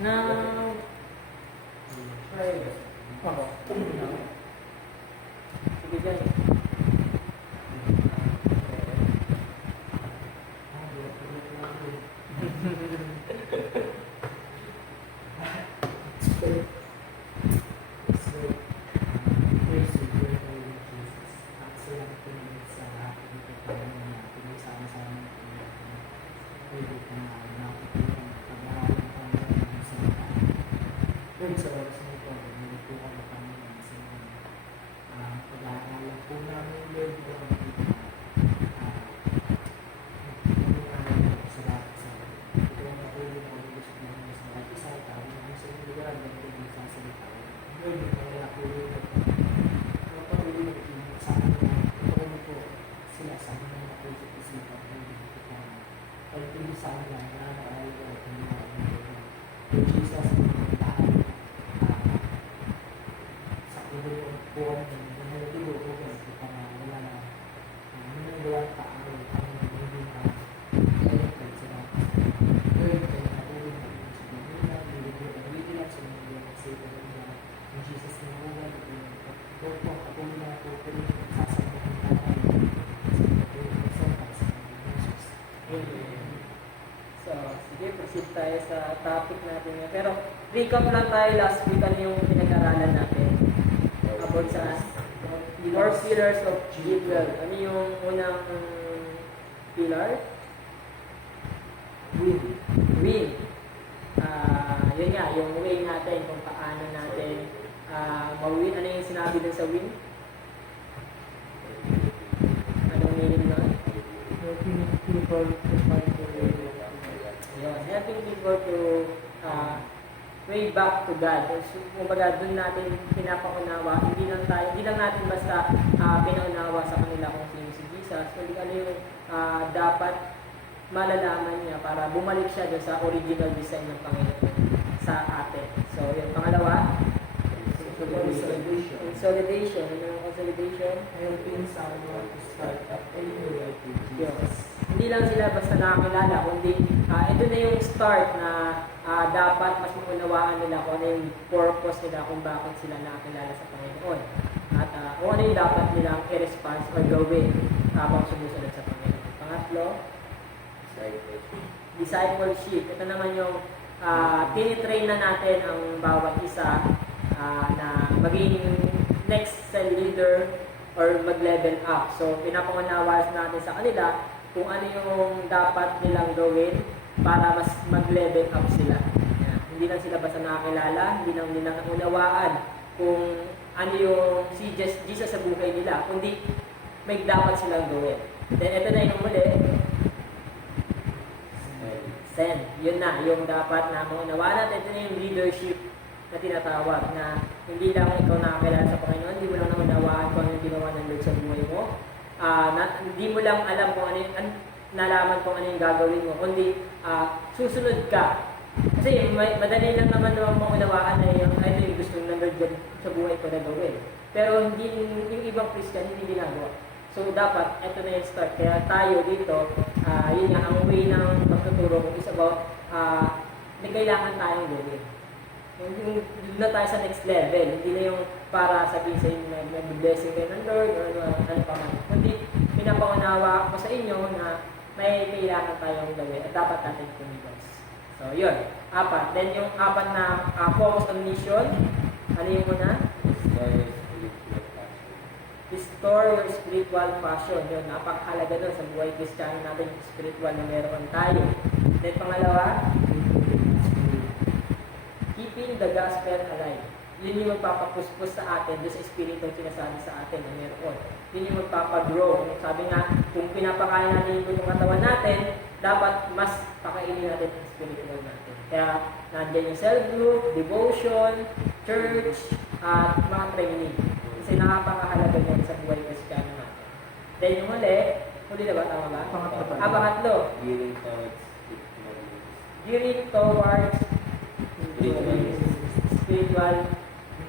Now, ako. Sige dyan. So, sige, proceed tayo sa topic natin ngayon. Pero, recap lang tayo last week ano yung pinag-aralan natin about sa 4 pillars of Gideon. Ano yung unang pillar? Win. Yun nga, yung way natin kung paano natin ma-win. Ano yung sinabi dun sa win? Anong meaning nun? Helping people to find the way. Yun, helping people to way back to God. So, kumbaga, dun natin pinapaunawa. Hindi lang natin basta pinaunawa sa kanila kung sino si Jesus. Kundi ano yung dapat malalaman niya para bumalik siya doon sa original design ng Panginoon sa atin. So, yung pangalawa, consolidation. Ano yung consolidation? Helping someone to start up a new life with Jesus. Hindi lang sila basta nakakilala, kundi ito na yung start na dapat mas maunawaan nila kung ano yung purpose nila kung bakit sila nakakilala sa Panginoon. At kung ano yung dapat nilang i-response or gawin habang sumusunod sa Panginoon. Pangatlo, discipleship. Ito naman yung tinitrain na natin ang bawat isa na maging next cell leader or mag-level up. So, pinapangunawas natin sa kanila kung ano yung dapat nilang gawin para mas mag-level up sila. Yeah. Hindi lang sila basta nakakilala, hindi lang nila naunawaan kung ano yung si Jesus sa buhay nila, kundi may dapat silang gawin. Then, ito na yung muli, send. Yun na, yung dapat na maunawaan natin. Ito na yung leadership na tinatawag na hindi lang ikaw nakakilala sa Panginoon, hindi mo lang naunawaan kung ano yung ginawa ng Lord sa buhay mo. Hindi mo lang alam kung ano yung, nalaman kung ano yung gagawin mo, kundi susunod ka. Kasi madali lang naman maunawaan na yung ano yung gusto ng Lord sa buhay ko na gawin. Pero hindi yung ibang Christian hindi ginagawa. So dapat, ito na yung start. Kaya tayo dito, yun nga, ang way ng pagtuturo ko is about may kailangan tayong gawin. Doon na tayo sa next level. Hindi na yung para sabihin sa inyo na mag-blessing kayo ng Lord o ano pa man. Kundi pinapaunawa ko sa inyo na may kailangan tayong gawin at dapat natin kumilos. So yun, 4. Then yung 4 na focus on mission, ano yung una? Restore your spiritual passion. Yun, napakahalaga doon sa buhay Kristiyano natin yung spiritual na meron tayo. Then pangalawa, keeping the gospel alive. Yun yung magpapapuspos sa atin doon sa espiritu yung sinasabi sa atin na meron. Yun yung magpapagrow. Sabi nga, kung pinapakain natin yung katawan natin, dapat mas pakainin natin ang spiritual natin. Kaya nandiyan yung cell group, devotion, church, at mga training. Kasi nakapakahalaga yan sa buhay Kristiyano natin. Then yung huli na ba? Tama ba? Pangatlo. Gearing towards spiritual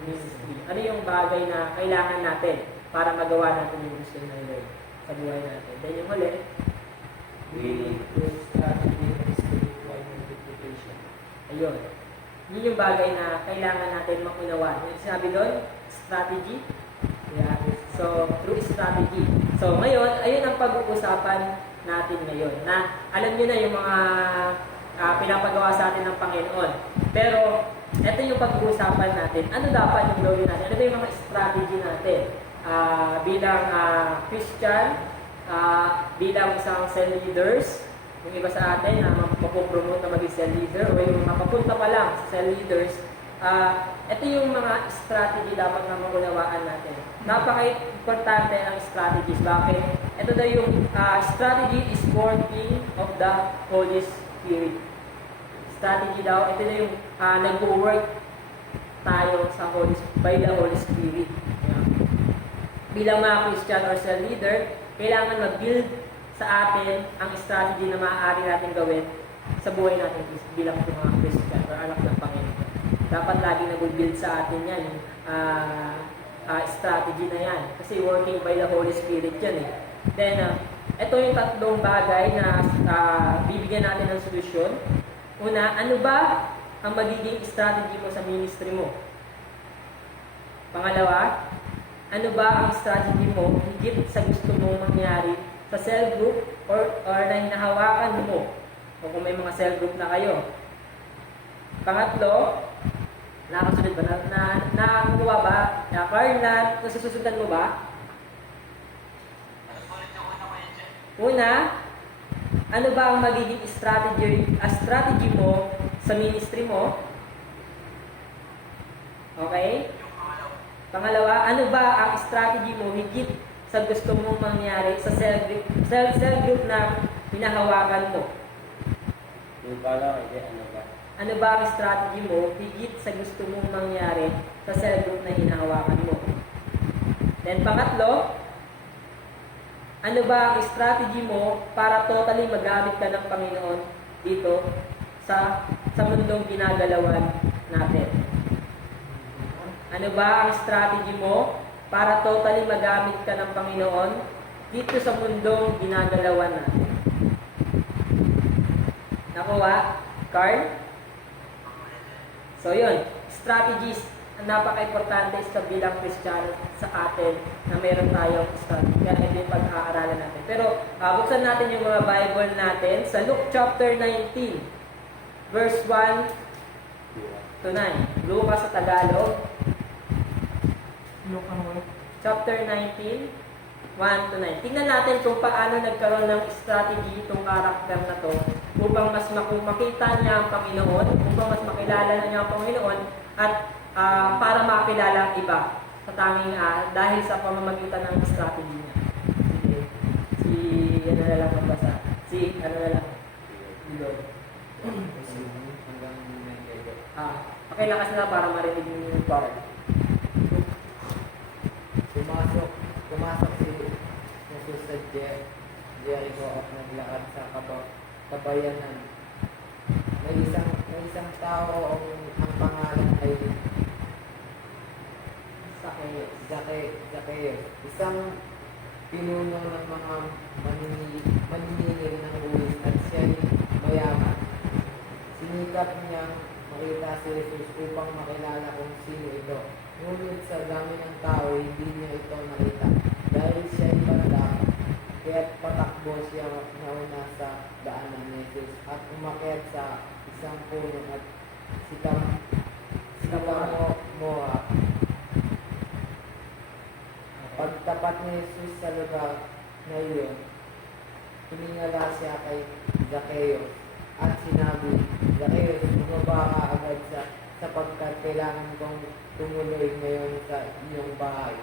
ministry. Ano yung bagay na kailangan natin para magawa natin yung gusto ng Lord sa buhay natin. Then yung huli, strategy and spiritual multiplication. ayun. Yun yung bagay na kailangan natin makunawa. Yung sinabi doon, strategy. Yeah. So, through strategy. So, ngayon, ayun ang pag-uusapan natin ngayon. Na alam nyo na yung mga pinapagawa sa atin ng Panginoon. Pero, ito yung pag-uusapan natin. Ano dapat yung gawin natin? Ano ba yung mga strategy natin? Bilang Christian, bilang isang cell leaders, yung iba sa atin na mapopromote na maging cell leader o yung mapapunta pa lang sa cell leaders, ito yung mga strategy dapat na maunawaan natin. Napaka-importante ang strategies. Bakit? Ito daw yung strategy is working of the Holy Spirit. Strategy daw, ito na yung nag-work tayo sa by the Holy Spirit. Yeah. Bilang mga Christian or cell leader, kailangan mag-build sa atin ang strategy na maaari natin gawin sa buhay natin bilang mga Christian or anak ng Panginoon. Dapat lagi nag-build sa atin yan, yung strategy na yan. Kasi working by the Holy Spirit yan eh. Then, ito yung tatlong bagay na bibigyan natin ng solusyon. Una, ano ba ang magiging strategy mo sa ministry mo? Pangalawa, ano ba ang strategy mo higit sa gusto mong mangyari sa cell group or na hinahawakan mo? O kung may mga cell group na kayo. Pangatlo, nakasunod ba? Nakakuha ba? Carla, nasusundan mo ba? Una, ano ba ang magiging strategy mo sa ministry mo? Okay? Pangalawa, ano ba ang strategy mo higit sa gusto mong mangyari sa cell group na hinahawakan mo? Ano ba ang strategy mo higit sa gusto mong mangyari sa cell group na hinahawakan mo? Then pangatlo, ano ba ang strategy mo para totally magamit ka ng Panginoon dito sa mundong ginagalawan natin? Ano ba ang strategy mo para totally magamit ka ng Panginoon dito sa mundong ginagalawan natin? Nakuha? Carl? So yun, strategies. Napaka-importante sa bilang Kristiyano sa atin na meron tayong strategy. Kaya ito yung pag-aaralan natin. Pero buksan natin yung mga Bible natin sa Luke chapter 19, verse 1 to 9. Lucas sa Tagalog. Chapter 19, 1 to 9. Tingnan natin kung paano nagkaroon ng strategy itong karakter na to upang mas makita niya ang Panginoon, upang mas makilala niya ang Panginoon, at para makilala ang iba sa tanging dahil sa pamamagitan ng strategy niya. Si ano na lang magbasa. Si ano na lang. Lord. Pakilakas na para marinig yung part. Pumasok si Jesus sa Jericho at naglakad sa kabayanan. May isang tao ang pangalan ay Zacchaeus, isang pinuno ng mga maniniling ng uwis at siya'y mayaman. Sinikap niyang makita si Jesus upang makilala kung sino ito. Ngunit sa dami ng tao, hindi niya ito nakita. Dahil siya'y banda, kaya't patakbo siya nauna sa daanan ni Jesus at umakyat sa isang puno at mo. Pagtapat ni Jesus sa lugar na iyon, hiningala siya kay Zacchaeus at sinabi, Zacchaeus, bumaba ka agad sapagkat kailangan kong tumuloy ngayon sa iyong bahay.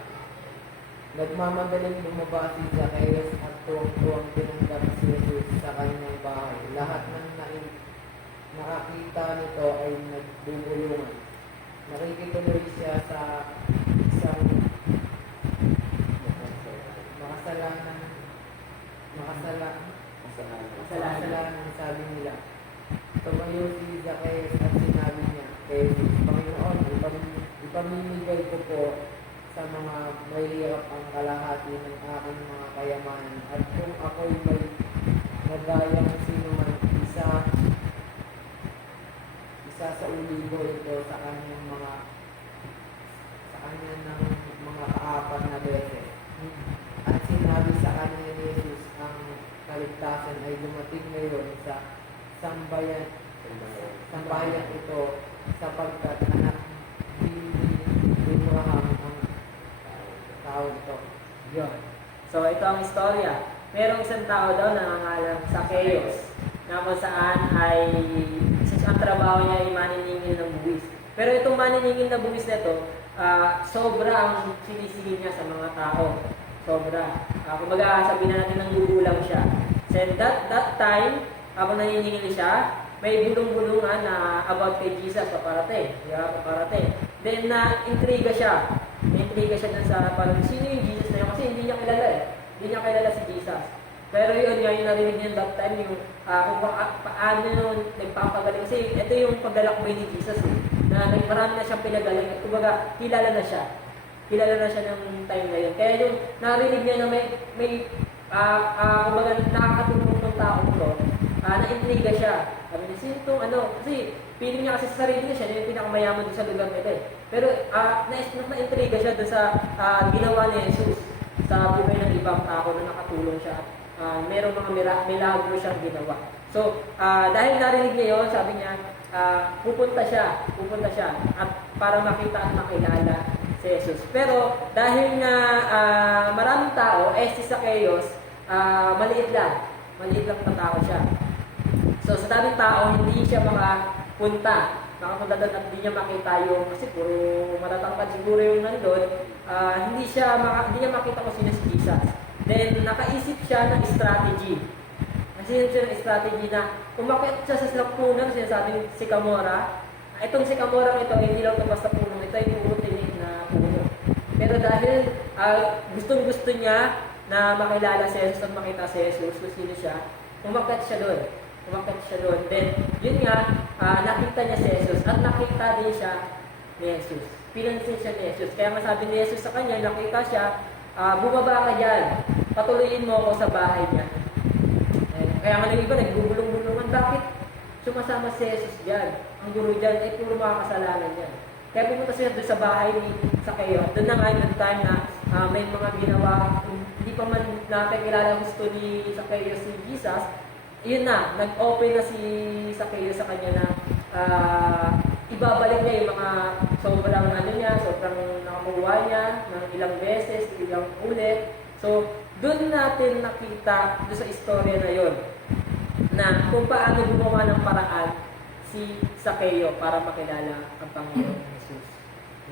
Nagmamadaling bumaba si Zacchaeus at tuwang-tuwang tinanggap si Jesus sa kanyang bahay. Lahat ng nakakita nito ay nagbubulungan. Nakikituloy siya sa isang makasalanan, sabi nila. Tumayo si Zacchaeus at sinabi niya kay Jesus, Panginoon, ipamimigay ko po sa mga mahihirap ang kalahati ng aking mga kayamanan. At kung ako'y may nagayang sino man, isa sa libo ito sa kanyang ng mga kaapat na beses. At sinabi sa kanya ni Jesus, ang kaligtasan ay dumating ngayon sa sambayan ito sapagkat anak ni Abraham ang tao ito. Yun. So, ito ang istorya. Merong isang tao daw na nangangalang Zacchaeus na kung saan ay ang trabaho niya ay maniningil ng buwis. Pero itong maniningil na buwis na ito, sobra ang sinisingil niya sa mga tao. Sobra. Kumbaga, sabihin na natin nanggugulang siya. So, that time, habang naniningil siya, may bulong-bulungan na about kay Jesus paparating. Paparating. Then, na-intriga siya. Na-intriga siya dun sa parang, sino yung Jesus na yun? Kasi hindi niya kilala eh. Hindi niya kilala si Jesus. Pero yun, yung narinig niya that time, yung kung paano yun nagpapagaling. Kasi ito yung paglalakbay ni Jesus eh, na marami na siyang pinagaling. At kumbaga, kilala na siya. Kilala na siya ng time na yun. Kaya yung narinig niya na kumbaga, nakakatulong ng tao to, na-intriga siya. Sabi niya, sino itong kasi feeling niya kasi sa sarili niya, siya yung pinakamayaman doon sa lugar nito eh. Pero na-intriga siya doon sa ginawa ni Jesus sa buhay ng ibang tao na nakatulong siya at merong mga milagro siyang ginawa. So, dahil narinig niya yun, sabi niya, pupunta siya at para makita at makilala si Jesus. Pero dahil nga maraming tao, si Zacchaeus, maliit lang na tao siya. So, sa daming tao, hindi siya makapunta doon at hindi niya makita yung, kasi puro matatangkad siguro yung nandun, hindi niya makita kung sino si Jesus. Then, nakaisip siya ng strategy. Kasi siya ng strategy na umakyat siya sa lampunan, sinasabing sikamora. Itong sikamora ito, hindi lang ito basta puno, ito ay puro tinig na puno. Pero dahil gustong-gusto niya na makilala si Jesus at makita si Jesus, kung sino siya, umakyat siya doon. Then, yun nga, nakita niya si Jesus at nakita din siya ni Jesus. Pinansin siya ni Jesus. Kaya masabi ni Jesus sa kanya, nakita siya, bumaba ka dyan, patuloyin mo ako sa bahay niya. Kaya nga ng iba, nagbubulong-bulungan, bakit sumasama si Jesus dyan? Ang guro dyan ay puro mga kasalanan niya. Kaya pumunta siya doon sa bahay ni Zacchaeus. Doon na nga yung time na may mga ginawa, hindi pa man natin kilala gusto ni Zacchaeus si Jesus, yun na, nag-open na si Zacchaeus sa kanya na ibabalik niya yung mga sobrang nakakuha niya ng ilang beses, ilang ulit. So, doon natin nakita doon sa istorya na yon na kung paano gumawa ng paraan si Zacchaeus para makilala ang Panginoon Jesus.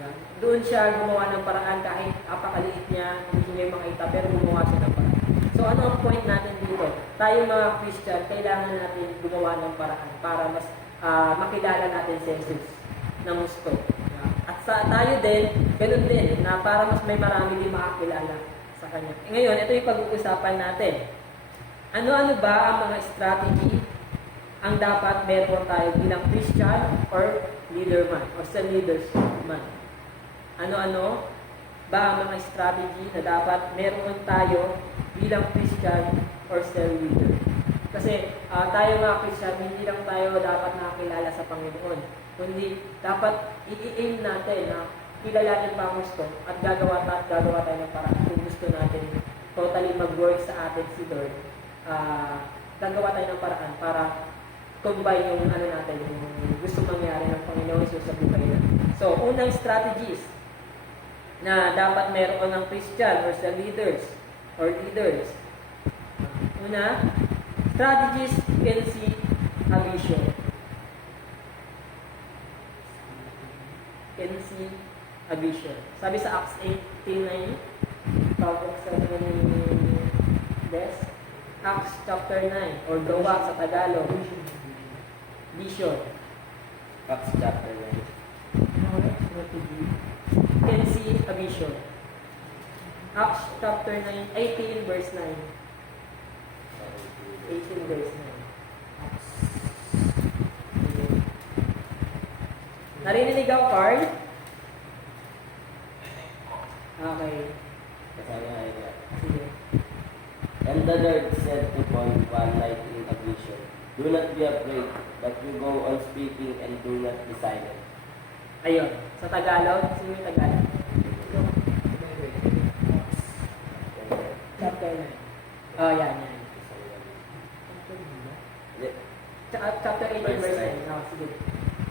Yan. Doon siya gumawa ng paraan kahit apakaliit niya, hindi niya makita, pero gumawa siya ng paraan. So, ano ang point natin dito? Tayo mga Christian, kailangan natin gumawa ng paraan para mas makilala natin si Jesus ng gusto. At tayo din, ganun din, na para mas may marami din makakilala sa Kanya. Ngayon, ito yung pag-uusapan natin. Ano-ano ba ang mga strategy ang dapat meron tayo bilang Christian or leader man, or sa leaders man? Ano-ano ba ang mga strategy na dapat meron tayo bilang Christian or cell leader? Kasi tayo mga Christian, hindi lang tayo dapat nakakilala sa Panginoon, kundi dapat i-aim natin na kilalanin pa ang gusto at gagawa tayo ng paraan kung gusto natin totally mag-work sa atin si Lord. Gagawa tayo ng paraan para combine yung natin, yung gusto mangyari ng Panginoon Jesus sa buhay natin. So, unang strategies na dapat meron ng Christian or sa leaders. Una, strategies can see a vision. Can see a vision. Sabi sa Acts 18:9, tawag sa Acts chapter 9 or Dawak sa Tagalog. Vision. Acts chapter 9. Can see a vision. Acts chapter 9, 18 verse 9. 18 verse 9. Narinig ako, Carl? Okay. Sige. And the Lord said to Paul one night in a vision, Do not be afraid, but you go on speaking and do not be silent. Ayun. Sa Tagalog, sino yung Tagalog? Chapter 9. Oh, yan. Chapter 18, verse 9. Oh, sige.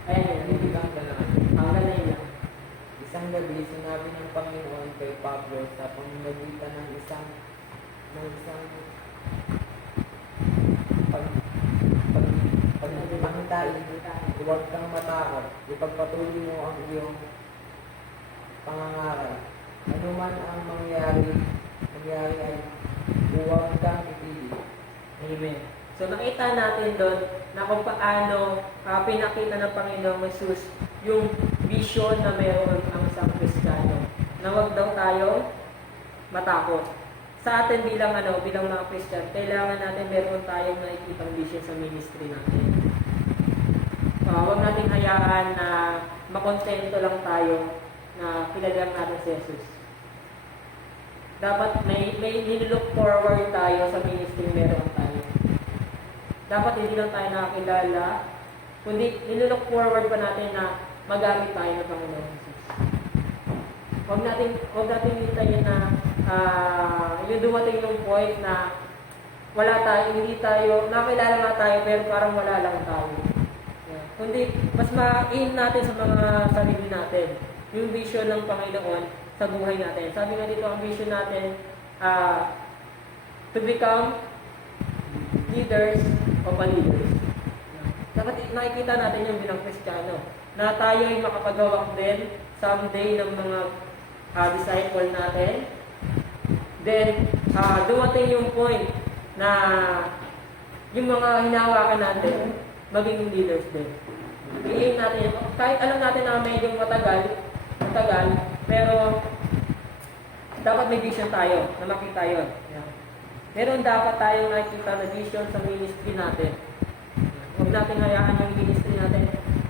Ayan, Hindi yun. lang dalaman. Hanggang na yun lang. Isang gabi, sinabi ng Panginoon kay Pablo sa pamamagitan ng isang pagpangitain, huwag kang matakot, ipagpatuloy mo ang iyong pangangaral. Ano man ang mangyari ay huwag kang ipili. Amen. So nakita natin doon na kung paano pinakita ng Panginoong Jesus yung vision na meron ang isang Kristiyano. Na huwag daw tayo matakot. Sa atin bilang mga Kristiyano, kailangan natin meron tayong nakikitang vision sa ministry natin. Huwag nating hayaan na makontento lang tayo na kilala natin si Jesus. Dapat may nilook forward tayo sa ministry meron tayo. Dapat hindi lang tayo nakakilala, kundi nilook forward pa natin na magamit tayo ng Panginoon Jesus. Huwag natin hintayin na yung dumating yung point na hindi tayo, nakilala nga tayo pero parang wala lang tayo. Yeah. Kundi mas ma-aim natin sa mga sarili natin, yung vision ng Panginoon sa buhay natin. Sabi nga dito, ang vision natin, to become leaders of a leaders. Dapat nakikita natin yung bilang Kristiyano, na tayo ay makapagawak din someday ng mga disciple natin. Then, dumating yung point na yung mga hinahawakan natin, maging leaders din. I-aim natin, kahit alam natin na medyo matagal, pero dapat may vision tayo, na makita yun. Yeah. Meron dapat tayong nakikita na vision sa ministry natin. Huwag natin hayaan yung ministry natin.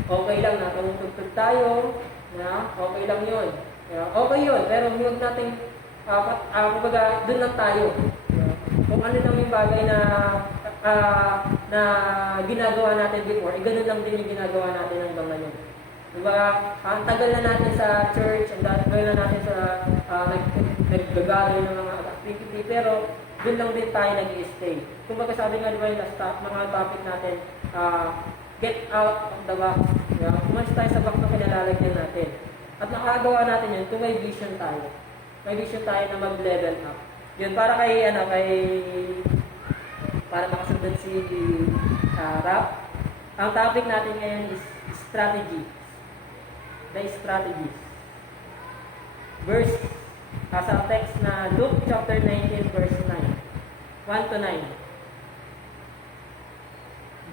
Okay lang na tumutugtog tayo, okay lang yun. Okay yun, pero huwag natin, kumbaga, dun lang tayo. Kung ano lang yung bagay na ginagawa natin before, ganun lang din yung ginagawa natin hanggang ngayon. Diba, ang tagal na natin sa church, ang tagal na natin sa naggagawin ng mga activity, pero dun lang din tayo nag-i-stay. Kumbaga sabi nga diba yung mga topic natin, get out of the box. Diba? Umalis tayo sa box na kinalalagyan natin. At nakagawa natin yun kung may vision tayo. May vision tayo na mag-level up. Yun, para para makasundan si Rap. Ang topic natin ngayon is strategy. The strategies. Verse, sa text na Luke chapter 19 verse 9. 1 to 9.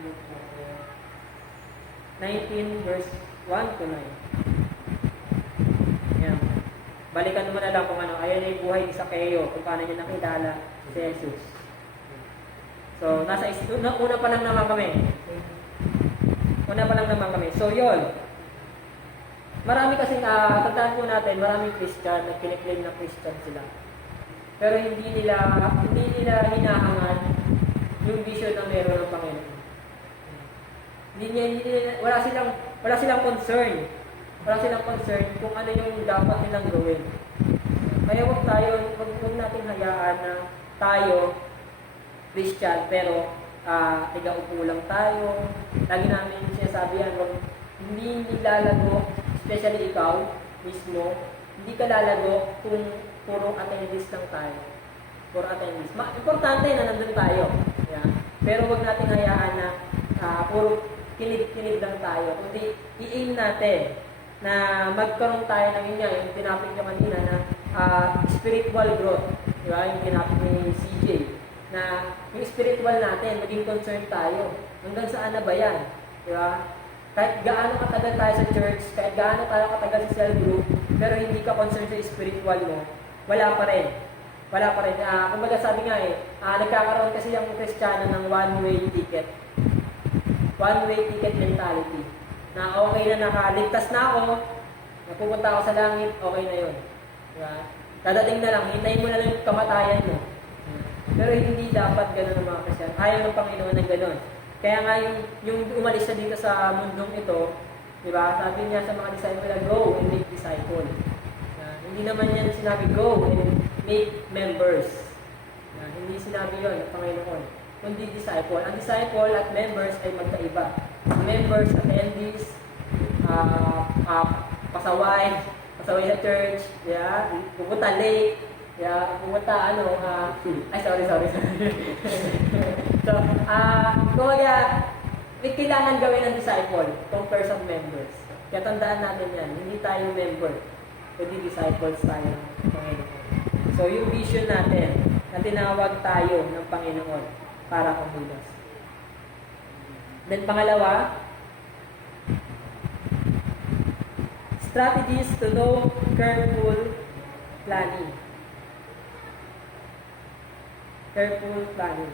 Luke chapter 19 verse 1 to 9. Yan. Balikan mo na lang kung ano. Ayan yung buhay ni Zaccheo, kung paano niya nakilala si Jesus. So, una pa lang naman kami. So, yun. Marami kasing, tandaan po natin, maraming Christian, nagkiniklaim na Christian sila. Pero hindi nila hinahangan yung vision na meron ng Panginoon. Wala silang concern. Wala silang concern kung ano yung dapat nilang gawin. Kaya huwag natin hayaan na tayo, Christian, pero tiga-upo lang tayo. Lagi namin sinasabi yan, hindi nilalago, especially ikaw mismo, hindi ka lalago kung puro attendees lang tayo. Puro attendees. Importante na nandun tayo. Yeah. Pero huwag natin hayaan na puro kinig lang tayo. Kundi i-aim natin na magkaroon tayo ng yung tinapik nyo kanina na spiritual growth. Diba? Yung tinapik ni CJ. Na yung spiritual natin, maging concerned tayo. Hanggang saan na ba yan? Diba? Kahit gaano katagal tayo sa church, kahit gaano tayo katagal sa cell group, pero hindi ka concerned sa spiritual mo, wala pa rin. Kumbaga sabi nga nagkakaroon kasi yung Kristiyano ng one-way ticket. One-way ticket mentality. Na okay na nakaligtas na ako, napupunta ako sa langit, okay na yun. Diba? Dadating na lang, hintayin mo na lang yung kamatayan mo. Pero hindi dapat gano'n ng mga Kristiyano. Ayaw ng Panginoon ng gano'n. Kaya nga yung umalis siya dito sa mundong ito, di ba? Sabi niya sa mga disciple na go and make disciple. Hindi naman yan sinabi go and make members. Hindi sinabi yon ng Panginoon. Kundi disciple. Ang disciple at members ay magkaiba. Ang members, attendees, pasaway sa church, yeah, pupunta late, yeah, pupunta sorry. So, kumbaga, may kailangan gawin ng disciple compared sa members. Kaya tandaan natin yan, hindi tayo member, kundi disciples tayo ng Panginoon. So, yung vision natin, na tinawag tayo ng Panginoon para kumilos. Then, pangalawa, strategies to know careful planning. Careful planning.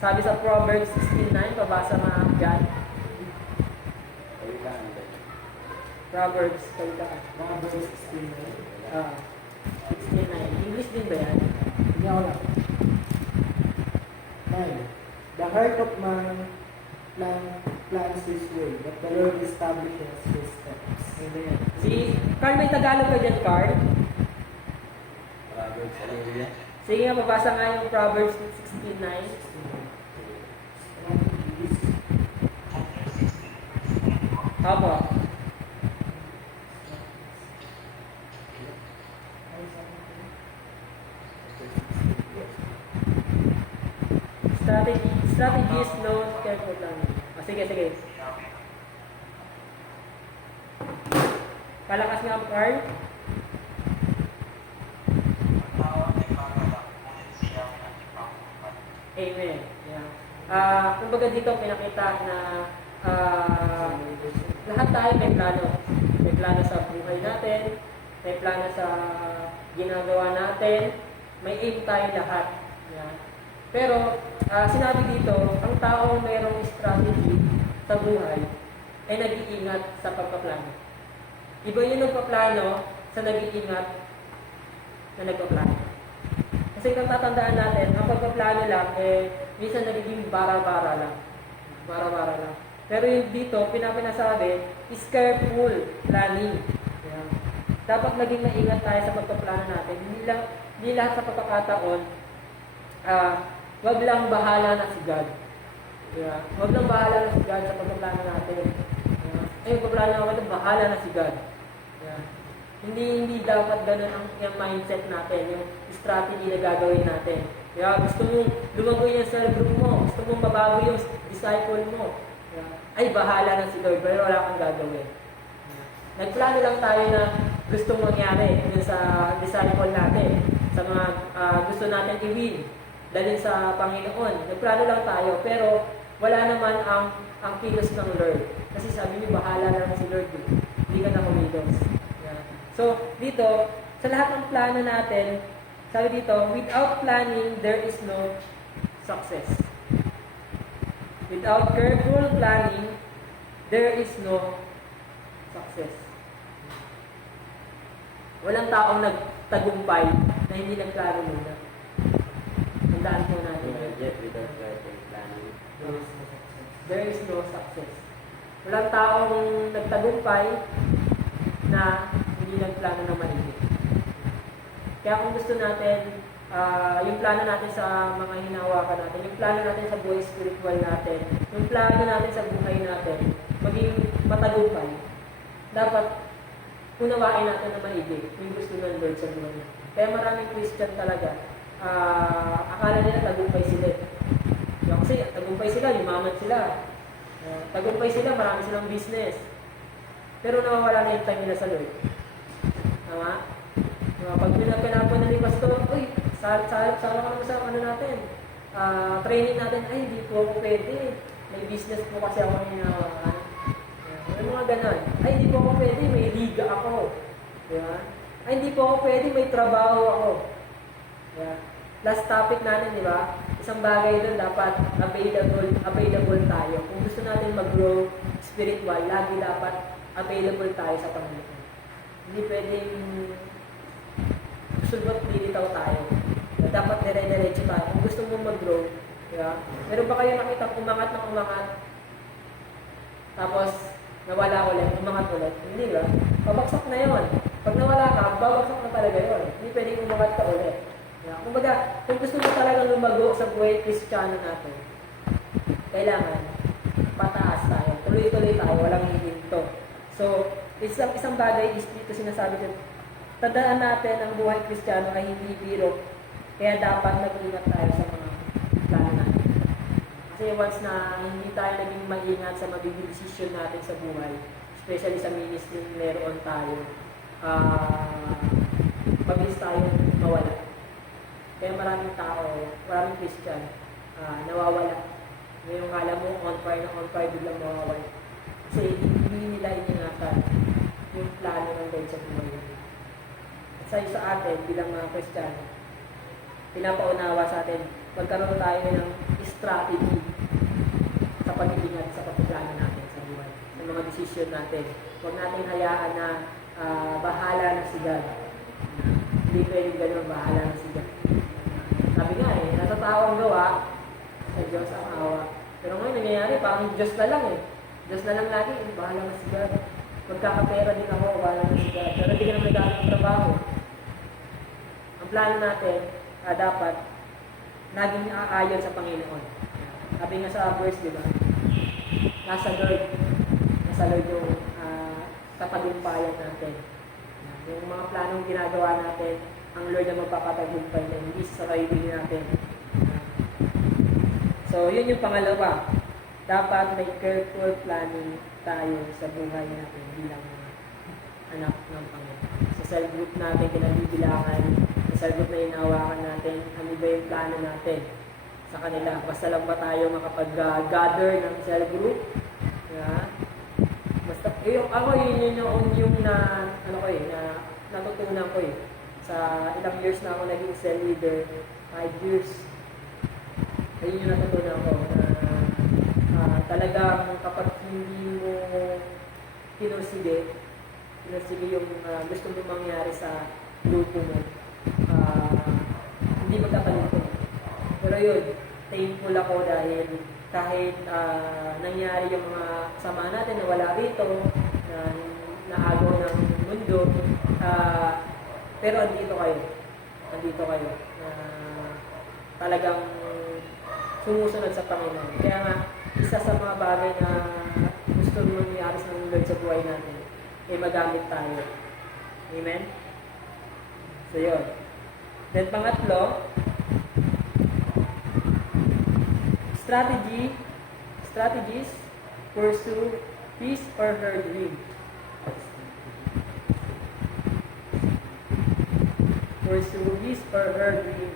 Sabi sa Proverbs 16:9, pabasa mga dyan. Proverbs, Proverbs 16:9. 16:9. English din ba yan? Hindi ako lang. 9. The heart of man plans his way, but the Lord establishes his steps. Amen. Si Carl, may Tagalog ka dyan, Carl? Proverbs, hallelujah. Sige nga, mabasa nga yung Proverbs 16:9. Opo. Strategies, no, careful lang. Sige. Palakas nga, Carl. Amen. Yeah. Kumbaga dito pinakita na lahat tayo may plano. May plano sa buhay natin, may plano sa ginagawa natin, may aim tayo lahat. Yeah. Pero sinabi dito, ang taong mayroong strategy sa buhay ay nag-iingat sa pagpaplano. Iba yung nagpaplano sa nag-iingat na nagpaplano. Kasi kung tatandaan natin, ang pagpaplano lang, minsan nagiging bara-bara lang. Pero yung dito, pinapinasabi, is careful planning. Yeah. Dapat naging maingat tayo sa pagpaplano natin. Hindi lahat sa pagkakataon, wag lang bahala na si God. Yeah. Wag lang bahala na si God sa pagpaplano natin. Ayun, pagpaplano natin, bahala na si God. Yeah. Hindi dapat ganun yung mindset natin, yung strategy na gagawin natin. Kaya gusto mong lumago yan sa group mo, gusto mong mabago yung disciple mo. Ay, bahala na si Lord, pero wala kang gagawin. Nagplano lang tayo na gustong mangyari dun sa disciple natin, sa mga gusto natin i-win, dalhin sa Panginoon. Nagplano lang tayo, pero wala naman ang kilos ng Lord. Kasi sabi niyo, bahala lang si Lord, hindi ka na kumilos. So, dito, sa lahat ng plano natin, sabi dito, without planning, there is no success. Without careful planning, there is no success. Walang taong nagtagumpay na hindi nagplano muna. Tandaan po natin. Without careful planning. There is no success. Walang taong nagtagumpay na hindi nagplano ng maigi. Kaya kung gusto natin, yung plano natin sa mga hinahawakan natin, yung plano natin sa buhay spiritual natin, yung plano natin sa buhay natin, maging matagumpay, dapat unawain natin na maigi yung gusto ng Lord sa buhay natin. Kaya maraming Christian talaga, akala nila tagumpay sila. Kasi tagumpay sila, yumaman sila. Tagumpay sila, marami silang business. Pero nawawala na yung time nila sa Lord. Tama? Pag pinapanapan ni Pastor, uy, sala ka naman sa natin. Training natin, ay, hindi po ako pwede. May business po kasi ako hinahawakan. May mga ganon. Ay, hindi po ako pwede, may liga ako. Diba? Ay, hindi po ako pwede, may trabaho ako. Diba? Last topic natin, di ba? Isang bagay doon, dapat available tayo. Kung gusto natin mag-grow spiritual, lagi dapat available tayo sa Panginoon. Hindi pwedeng sulbot lilitaw tayo. Dapat dire-diretso tayo. Kung gusto mo mag-grow, Diba? Meron ba kayo nakita umangat na umangat, tapos nawala ulit, umangat ulit? Hindi ba? Pabagsak na yun. Pag nawala ka, babagsak na talaga yun. Hindi pwedeng umangat ka ulit. Diba? Kumbaga, kung gusto mo talagang lumago sa buhay Kristiyano natin, kailangan pataas tayo. Tuloy-tuloy tayo, walang hihinto. So, isang bagay is dito sinasabi ko, tandaan natin ang buhay Kristiyano ay hindi biro. Kaya dapat mag-ingat tayo sa mga plano natin. Kasi once na hindi tayo naging mag-ingat sa magiging decision natin sa buhay, especially sa ministry meron tayo, mabilis tayong mawala. Kaya maraming tao, maraming Christian, nawawala. Ngayong kala mo, on fire, biglang mawawala. Kasi hindi nila iningatan yung plano ng Lord sa buhay. Sa atin, bilang mga Kristiyano, pinapaunawa sa atin, magkaroon tayo ng strategy sa pag-iingat sa pagplano natin sa buhay, sa mga desisyon natin. Huwag natin hayaan na bahala na si God. Hindi pwedeng ganun, bahala na si God. Sabi nga nasa tao ang gawa, sa Diyos ang awa. Pero ngayon nangyayari, parang Diyos na lang Diyos na lang lagi, bahala na si God. Magkakapera din ako, bahala na si God. Pero hindi ka naman nagkakaroon ng trabaho. Ang plano natin, dapat naging aayon sa Panginoon. Sabi nga sa verse, di ba? Nasa Lord yung katagumpayan natin. Yung mga planong ginagawa natin, ang Lord na magpapatagumpay na hindi sa sarili natin. So, yun yung pangalawa. Dapat may careful planning tayo sa buhay natin bilang mga anak ng Panginoon. Sa cell group natin, kinabibilangan, sa cell group na inawakan natin, ano ba yung plano natin sa kanila. Basta lang ba tayo makapag-gather ng cell group? Yeah. Basta, ako yung na natutunan ko sa ilang years na ako naging cell leader, 5 years. Ayun yung natutunan ko na talagang kapag hindi mo pinursige yung gusto mo mangyari sa grupo mo, hindi magkakaluto. Pero yun, thankful ako dahil kahit nangyari yung mga kasama natin na wala rito, na naagaw ng mundo, pero andito kayo, na talagang sumusunod sa Panginoon. Kaya nga, isa sa mga bagay na gusto mo mangyari sa Lord sa buhay natin, ay magamit tayo. Amen? So, yun. Then, pangatlo, strategies, pursue his or her dream. Pursue his or her dream.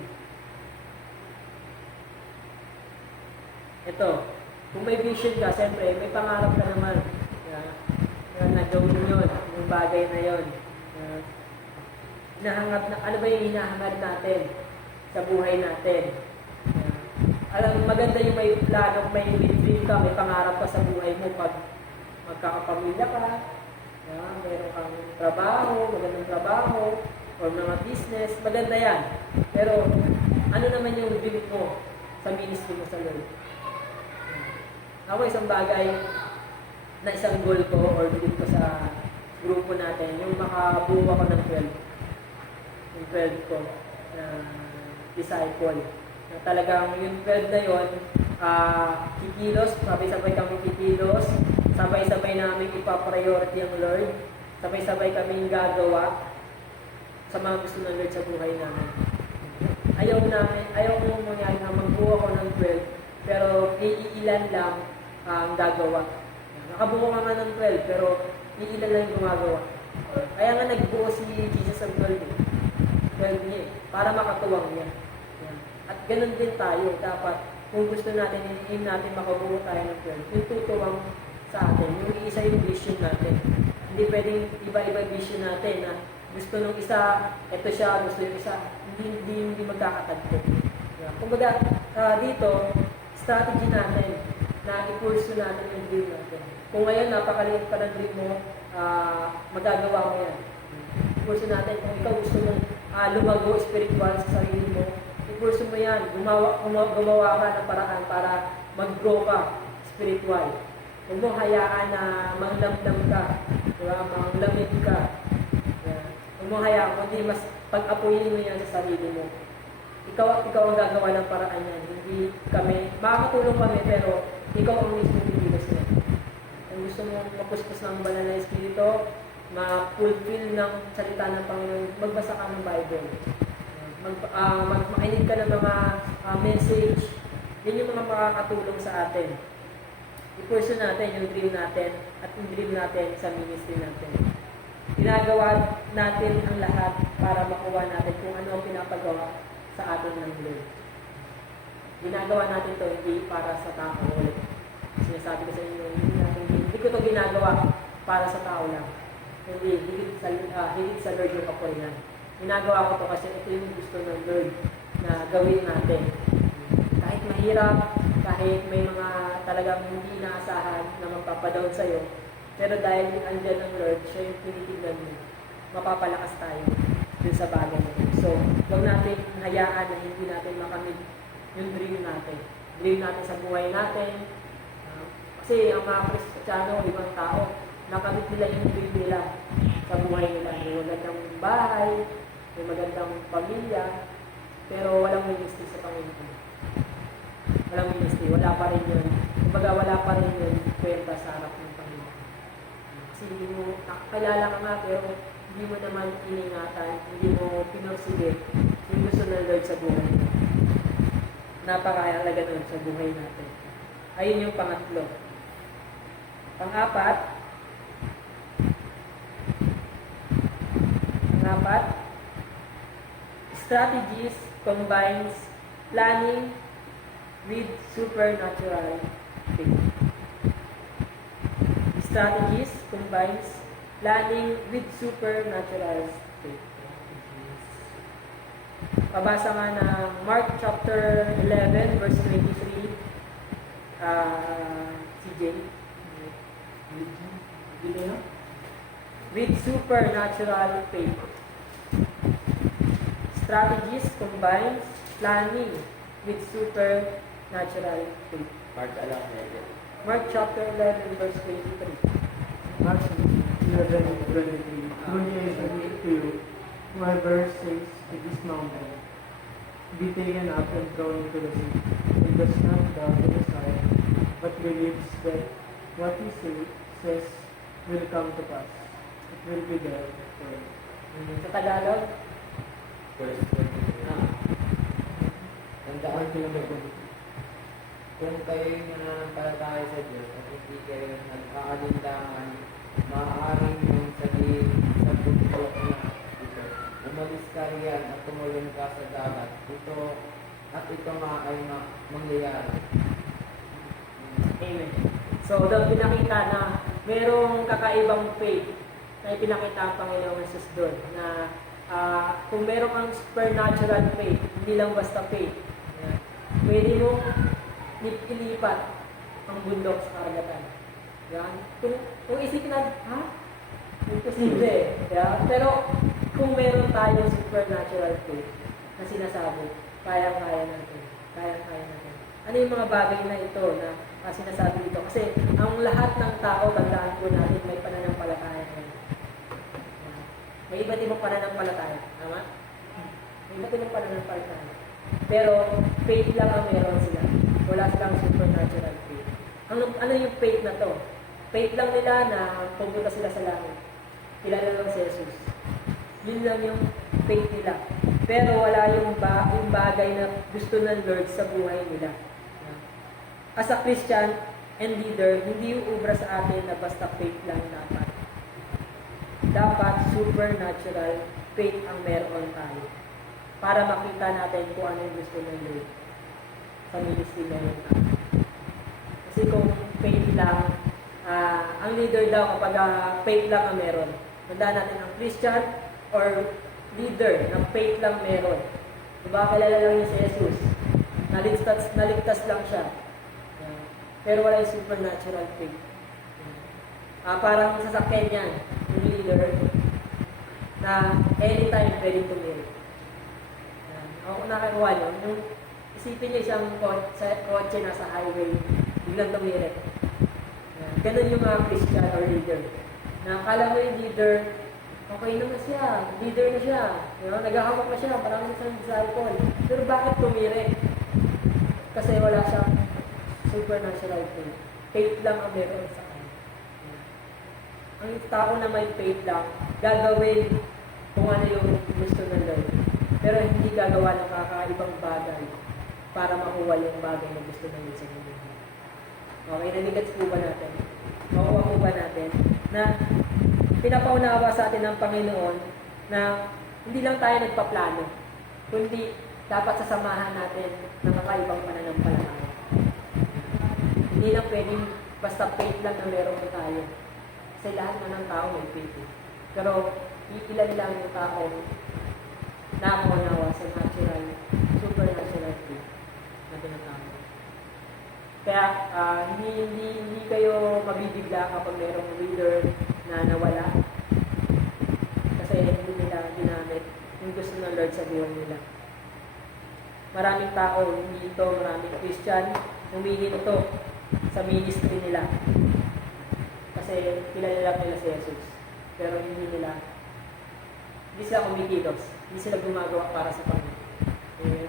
Ito, kung may vision ka, siyempre, may pangarap ka naman. Nagawin yun, yung bagay na yun. Ano ba yung hinahangad natin sa buhay natin? Maganda yung may plano, may dream ka, may pangarap ka sa buhay mo pag magkakapamilya ka, meron kang trabaho, magandang trabaho, or mga business, maganda yan. Pero, ano naman yung dream mo sa ministry mo sa Lord? Ako isang bagay na isang goal ko or dream ko sa grupo natin, yung makabuo ako ng 12. Yung 12 ko na disciple. Na talagang yung 12 na yun, kikilos, sabay-sabay kami kikilos, sabay-sabay namin ipapriority ang Lord, sabay-sabay kami gagawa sa mga gusto ng Lord sa buhay namin. Ayaw mo mangyari na magbuo ako ng 12, pero iilan lang ang gagawa. Nakabuo ka nga ng 12, pero iilan lang yung gumagawa. Kaya nga nagbuo si Jesus ng 12. 12 niya para makatuwang niya. At ganun din tayo. Dapat, kung gusto natin, i-aim natin makabuo tayo ng 12, yung tutuwang sa atin, yung isa yung vision natin. Hindi pwedeng iba-iba vision natin na gusto nung isa, ito siya, gusto yung isa, hindi magkakatagpo. Kumbaga, dito, strategy natin na i-pursue natin yung dream natin. Kung ngayon, napakaliit pa ng dream mo, magagawa mo yan. I-pursue natin, kung ikaw gusto mong lumago spiritual sa sarili mo, ipurso mo yan, gumawa ka ng paraan para mag-grow ka spiritual. Huwag mo hayaan na manglamdam ka, diba? Manglamig ka. Yeah. Huwag mo hayaan, kundi mas pag-apuyin mo yan sa sarili mo. Ikaw ang gagawa ng paraan yan. Hindi kami, makakatulong kami, pero ikaw ang mismo bibilos na. Kung gusto mo mapuspos ng banal na Espiritu, ma-fulfill ng salita ng Panginoon, magbasa ka ng Bible. Makinig ka ng mga message. Yun yung mga makakatulong sa atin. I-pursue natin yung dream natin at yung dream natin sa ministry natin. Ginagawa natin ang lahat para makuha natin kung ano ang pinapagawa sa atin ng Lord. Ginagawa natin to hindi para sa tao ulit. Sinasabi ko sa inyo, hindi ko to ginagawa para sa tao lang. Hindi, higit sa Lord yung kapurihan. Ginagawa ko to kasi ito yung gusto ng Lord na gawin natin. Kahit mahirap, kahit may mga talagang hindi inaasahan na magpapadown sa'yo, pero dahil andyan ng Lord, siya yung tinitignan mo, mapapalakas tayo dun sa bagay na yun. So, huwag natin hayaan na hindi natin makamit yung dream natin. Dream natin sa buhay natin. Kasi ang mga Kristiyano, ibang tao, nakamit nila yung dream nila sa buhay nila. May magandang bahay, may magandang pamilya, pero walang ministry sa Panginoon. Walang ministry, wala pa rin yun. Kumbaga, wala pa rin yun kwenta sa harap ng Panginoon. Kasi hindi mo, nakakilala ka nga, pero hindi mo naman iningatan, hindi mo pinursige yung gusto ng Lord sa buhay mo. Napakahalaga nun sa buhay natin. Ayun yung pangatlo. Pang-apat, strategies combines planning with supernatural faith. Strategies combines planning with supernatural faith. Pabasa nga ng Mark chapter 11 verse 23. CJ. With supernatural faith. Strategies combines planning with supernatural faith. Mark alam na Mark chapter 11 verse 23. Mark 11:23. Truly I say to you, whoever says to this mountain, be taken up and thrown into the sea, and does not doubt in his heart, but believes that what he says will come to pass, it will be there for him. Sa Tagalog, First 23. Tandaan kung kayo'y nananampalataya sa Diyos at hindi kayo nagkakalindangan, maaaring yung sabihin sa bundok na ito, umalis ka riyan at tumulong ka sa dagat. Ito nga ay mangyayari. amen. So, doon pinakita na merong kakaibang faith na ipinakita ang Panginoong Jesus doon na kung meron kang supernatural faith, hindi lang basta faith, pwede mo ilipat ang bundok sa karagatan. Yan. Kung isipin natin, imposible. Yeah? Pero kung meron tayong supernatural faith na sinasabi, kaya-kaya natin. Kaya-kaya natin. Ano yung mga bagay na ito na sinasabi dito? Kasi ang lahat ng tao, tandaan po natin, may pananampalataya ngayon. May iba't ibang pananampalataya. Tama? May iba't ibang pananampalataya. Pero faith lang ang meron sila. Wala silang supernatural faith. Ano yung faith na to? Faith lang nila na pupunta sila sa langit. Kilala lang si Jesus. Yun lang yung faith nila. Pero wala yung bagay na gusto ng Lord sa buhay nila. As a Christian and leader, hindi yung ubra sa atin na basta faith lang dapat. Dapat supernatural faith ang meron tayo. Para makita natin kung ano yung gusto ng Lord sa ministry meron tayo. Kasi kung faith lang, ang leader daw kapag faith lang ang meron. Tandaan natin ang Christian or leader na faith lang meron. Diba? Kilala lang niya si Jesus. Naligtas lang siya. Pero wala yung supernatural faith. Parang sasakyan yan, yung leader, na anytime pwede tumiri. Ako nakagawa nyo, yung isipin nyo isang kotse nasa highway, biglang tumirik. Yan. Ganun yung mga Christian or leader. Na akala mo yung leader, okay naman siya, leader na siya. You know, naghahawak na siya, parang siyang disciple. Pero bakit tumirik? Kasi wala siyang supernatural faith. Faith lang ang meron sa kanya. Ang tao na may faith lang, gagawin kung ano yung gusto ng Lord. Pero hindi gagawa ng kakaibang bagay para makuha yung bagay na gusto ng Lord sa mundo. Okay, nanigats po ba natin? Makuha po ba natin na pinapaunawa sa atin ng Panginoon na hindi lang tayo nagpaplano, kundi dapat sasamahan natin ng kakaibang pananampalataya. Hindi lang pwedeng basta faith lang na meron tayo. Kasi lahat na ng tao may faith. Pero ilan lang yung tao na nakaunawa sa natural, supernatural faith na tinatawag. Kaya hindi kayo mabibigla kapag merong leader na nawala. Kasi hindi nila ginamit yung gusto ng Lord sa buhay nila. Maraming tao, hindi ito, maraming Christian, humingi ito sa ministry nila. Kasi kilala lang nila si Jesus. Pero hindi sila kumikilos. Hindi sila gumagawa para sa Panginoon. Okay.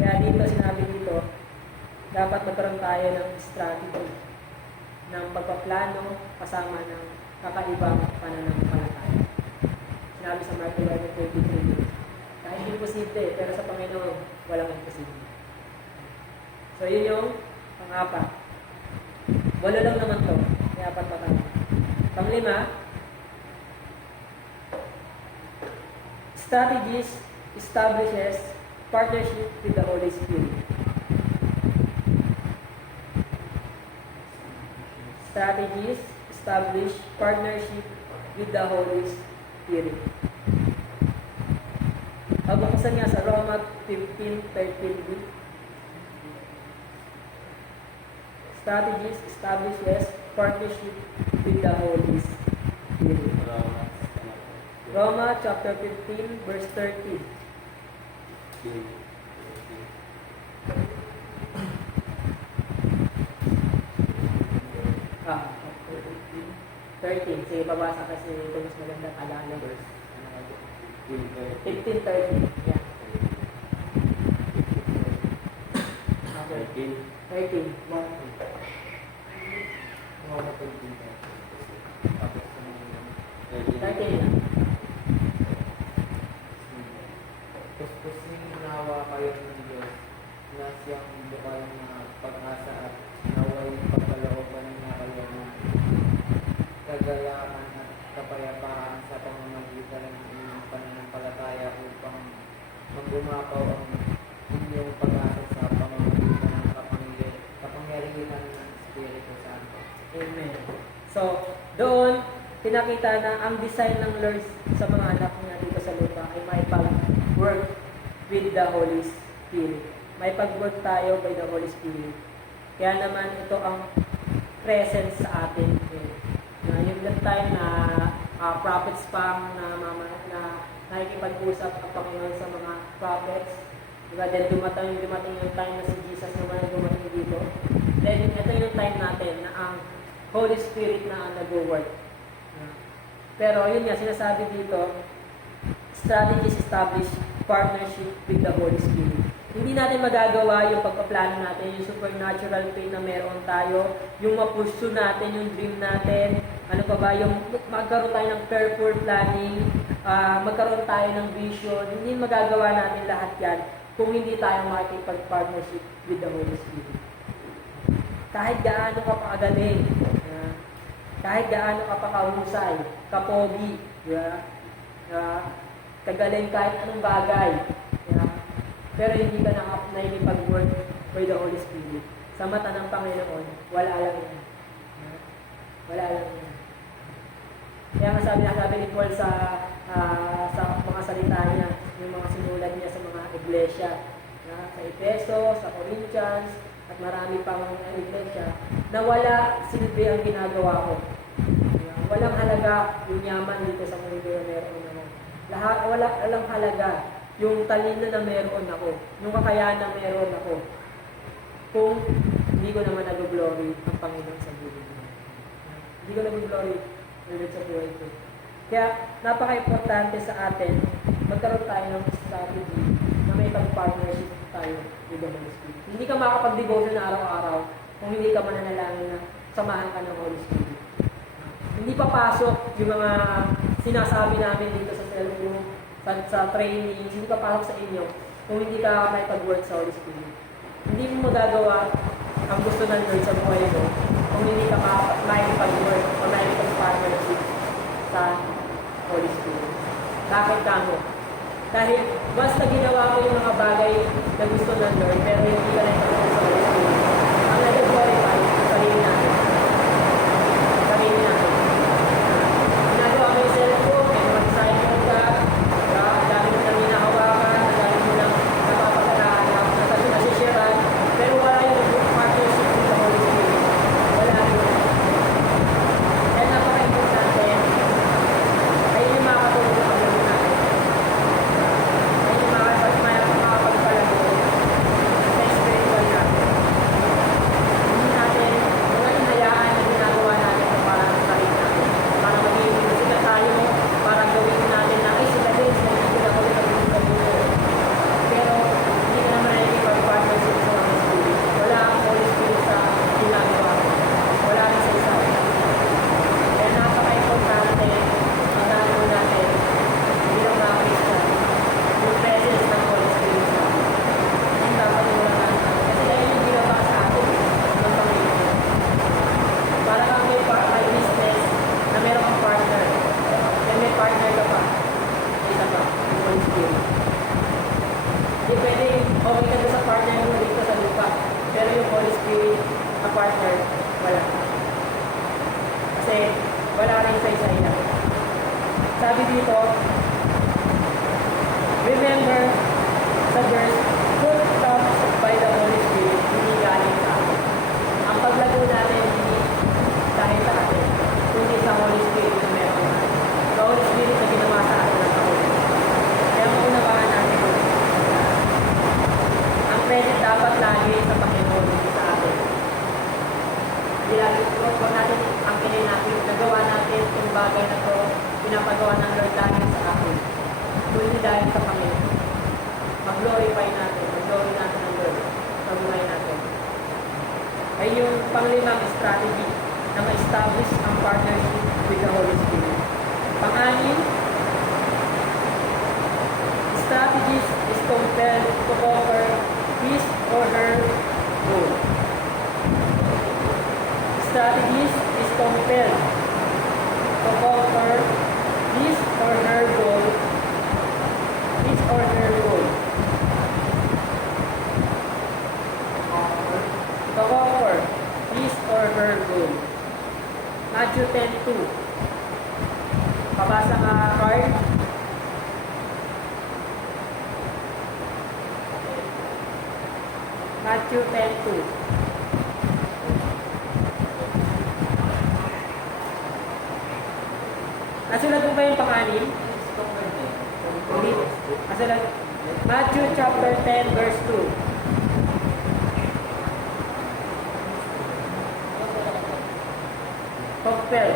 Kaya dito, sinabi dito, dapat magkaroon tayo ng strategy ng pagpaplano kasama ng kakaibang pananampalataya. Sinabi sa Mark 11:33, kahit imposible, pero sa Panginoon, walang imposible. So, yun yung pang-apat. 8 lang naman to. May 4 pa tayo. Pang-5, strategies establishes partnership with the Holy Spirit. Strategies establish partnership with the Holy Spirit. Pabuksan niya sa Roma 15:13b. Strategies establishes partnership with the Holy Spirit. Roma chapter 15 verse 13. Ah, 13. Sige, babasa kasi ito mas maganda Tagalog. 15:13. Yeah. Okay. 13. Mga 13 lang. Kuskusin nawa kayo ng Diyos na siyang bukal na pag-asa at naway pagkalooban niya kayo ng kagayahan at kapayapaan sa pamamagitan ng inyong pananampalataya upang magumapaw ang inyong pag-asa sa pamamagitan ng kapangyarihan ng Espiritu Santo. Amen. So, doon, pinakita na ang design ng Lord sa mga anak niya dito sa lupa ay may pag-work with the Holy Spirit. May pag-work tayo by the Holy Spirit. Kaya naman ito ang presence sa atin. Yung time na prophets pa na nakikipag-usap ang Panginoon sa mga prophets. Diba? Then dumating yung time na si Jesus naman dumating dito. Then ito yung time natin na ang Holy Spirit na ang nag-work. Pero yun nga, sinasabi dito, strategies establish partnership with the Holy Spirit. Hindi natin magagawa yung pagpaplano natin, yung supernatural faith na meron tayo, yung mapursue natin, yung dream natin, ano pa ba, yung magkaroon tayo ng careful planning, magkaroon tayo ng vision. Hindi magagawa natin lahat yan kung hindi tayo makikipag-partnership with the Holy Spirit. Kahit gaano ka pa kagaling, kahit gaano ka pa kahusay, kapogi, kagaling kahit anong bagay, pero hindi ka nakikipag-work by the Holy Spirit. Sa mata ng Panginoon, wala lang yan. Wala lang yan. Kaya nga sabi ni Paul sa mga salita niya, yung mga sinulat niya sa mga iglesia, sa Efeso, sa Corinthians, at marami pang iglesia, na wala silbi ang ginagawa ko. Walang halaga yung yaman dito sa mundo na meron naman. Walang halaga yung talino na meron ako, yung kakayahan na meron ako, kung hindi ko naman nag-glory ang Panginoon sa buhay ko. Hindi ko nag-glory ang Lord sa buhay ko. Kaya napaka-importante sa atin, magkaroon tayo ng strategy na may pag-partnership tayo with the Holy Spirit. Hindi ka makakapag-devotion na araw-araw kung hindi ka mananalangin na samahan ka ng Holy Spirit. Hindi papasok yung mga sinasabi namin dito sa cell group, sa training, hindi papasok sa inyo kung hindi ka may pag-work sa Holy Spirit. Hindi mo magagawa ang gusto ng Lord sa buhay mo kung hindi ka may pag-work o may pag-partnership sa Holy Spirit. Bakit kamo? Dahil basta ginawa mo yung mga bagay na gusto ng Lord, pero hindi ka na ipag-work sa Holy Spirit, ang nag-glorify, sarili natin. Sarili natin. Ginagawa mo yung cellphone, may mag-cycle ka, ang dami mo nang hinahawakan, ang dami mo nang napapagalahan, nasishiran, pero wala yung partnership with the Holy Spirit. Wala rin. Kaya napaka-importante, ay yung makakatulong sa pagkakas natin. Ay yung makakapagpalago sa spiritual natin. Hindi natin, mga hinayaan na ginagawa natin para sa sarili natin. Para maging sila tayo, para gawin natin na, ay sila din, sila ako rin ang sa buhay. Pero, hindi ka naman ay ipag-partnership sa Holy Spirit. Wala ang Holy Spirit sa ginagawa. Wala rin sa isa. Kaya napaka-importante ang gagawin natin bilang mga Christian, yung presence ng Holy Spirit sa atin. Yung dapat yung wala natin. Kasi dahil yung ginawa sa atin ng Panginoon. Para kang may business na meron kang partner. Then may partner ka pa. Isa pa, yung Holy Spirit. Hindi pwede, okay ka doon sa partner mo dito sa lupa. Pero yung Holy Spirit, na partner, wala. Kasi wala rin sa isa-isa. Sabi dito, remember sa verse, good comes by the Holy Spirit, hindi galing sa atin. Ang paglago natin, hindi dahil sa atin, kundi sa Holy Spirit na meron natin. Sa Holy Spirit na ginawa sa atin ng Panginoon. Kaya maunawaan natin ang present dapat lagi sa Panginoon, hindi sa atin. Hindi lagi, huwag natin ang kinin natin, nagawa natin yung bagay na to, pinapagawa ng Lord dahil sa akin. Kundi dahil sa Panginoon. Mag-glorify natin, mag-glory natin ng Lord sa buhay natin. Ay yung panglimang strategy na ma-establish ang partnership with the Holy Spirit. Pang-anim, strategies is compelled to cover his or her goal. Strategies is compelled to cover his or her goal. His or her goal. To cover his or her goal. Matthew 10:2. Pabasa ka, Carl. Matthew 10:2. Nasulat mo ba yung pang-anim? Hindi. Nasulat. Matthew chapter 10 verse 2. Compel.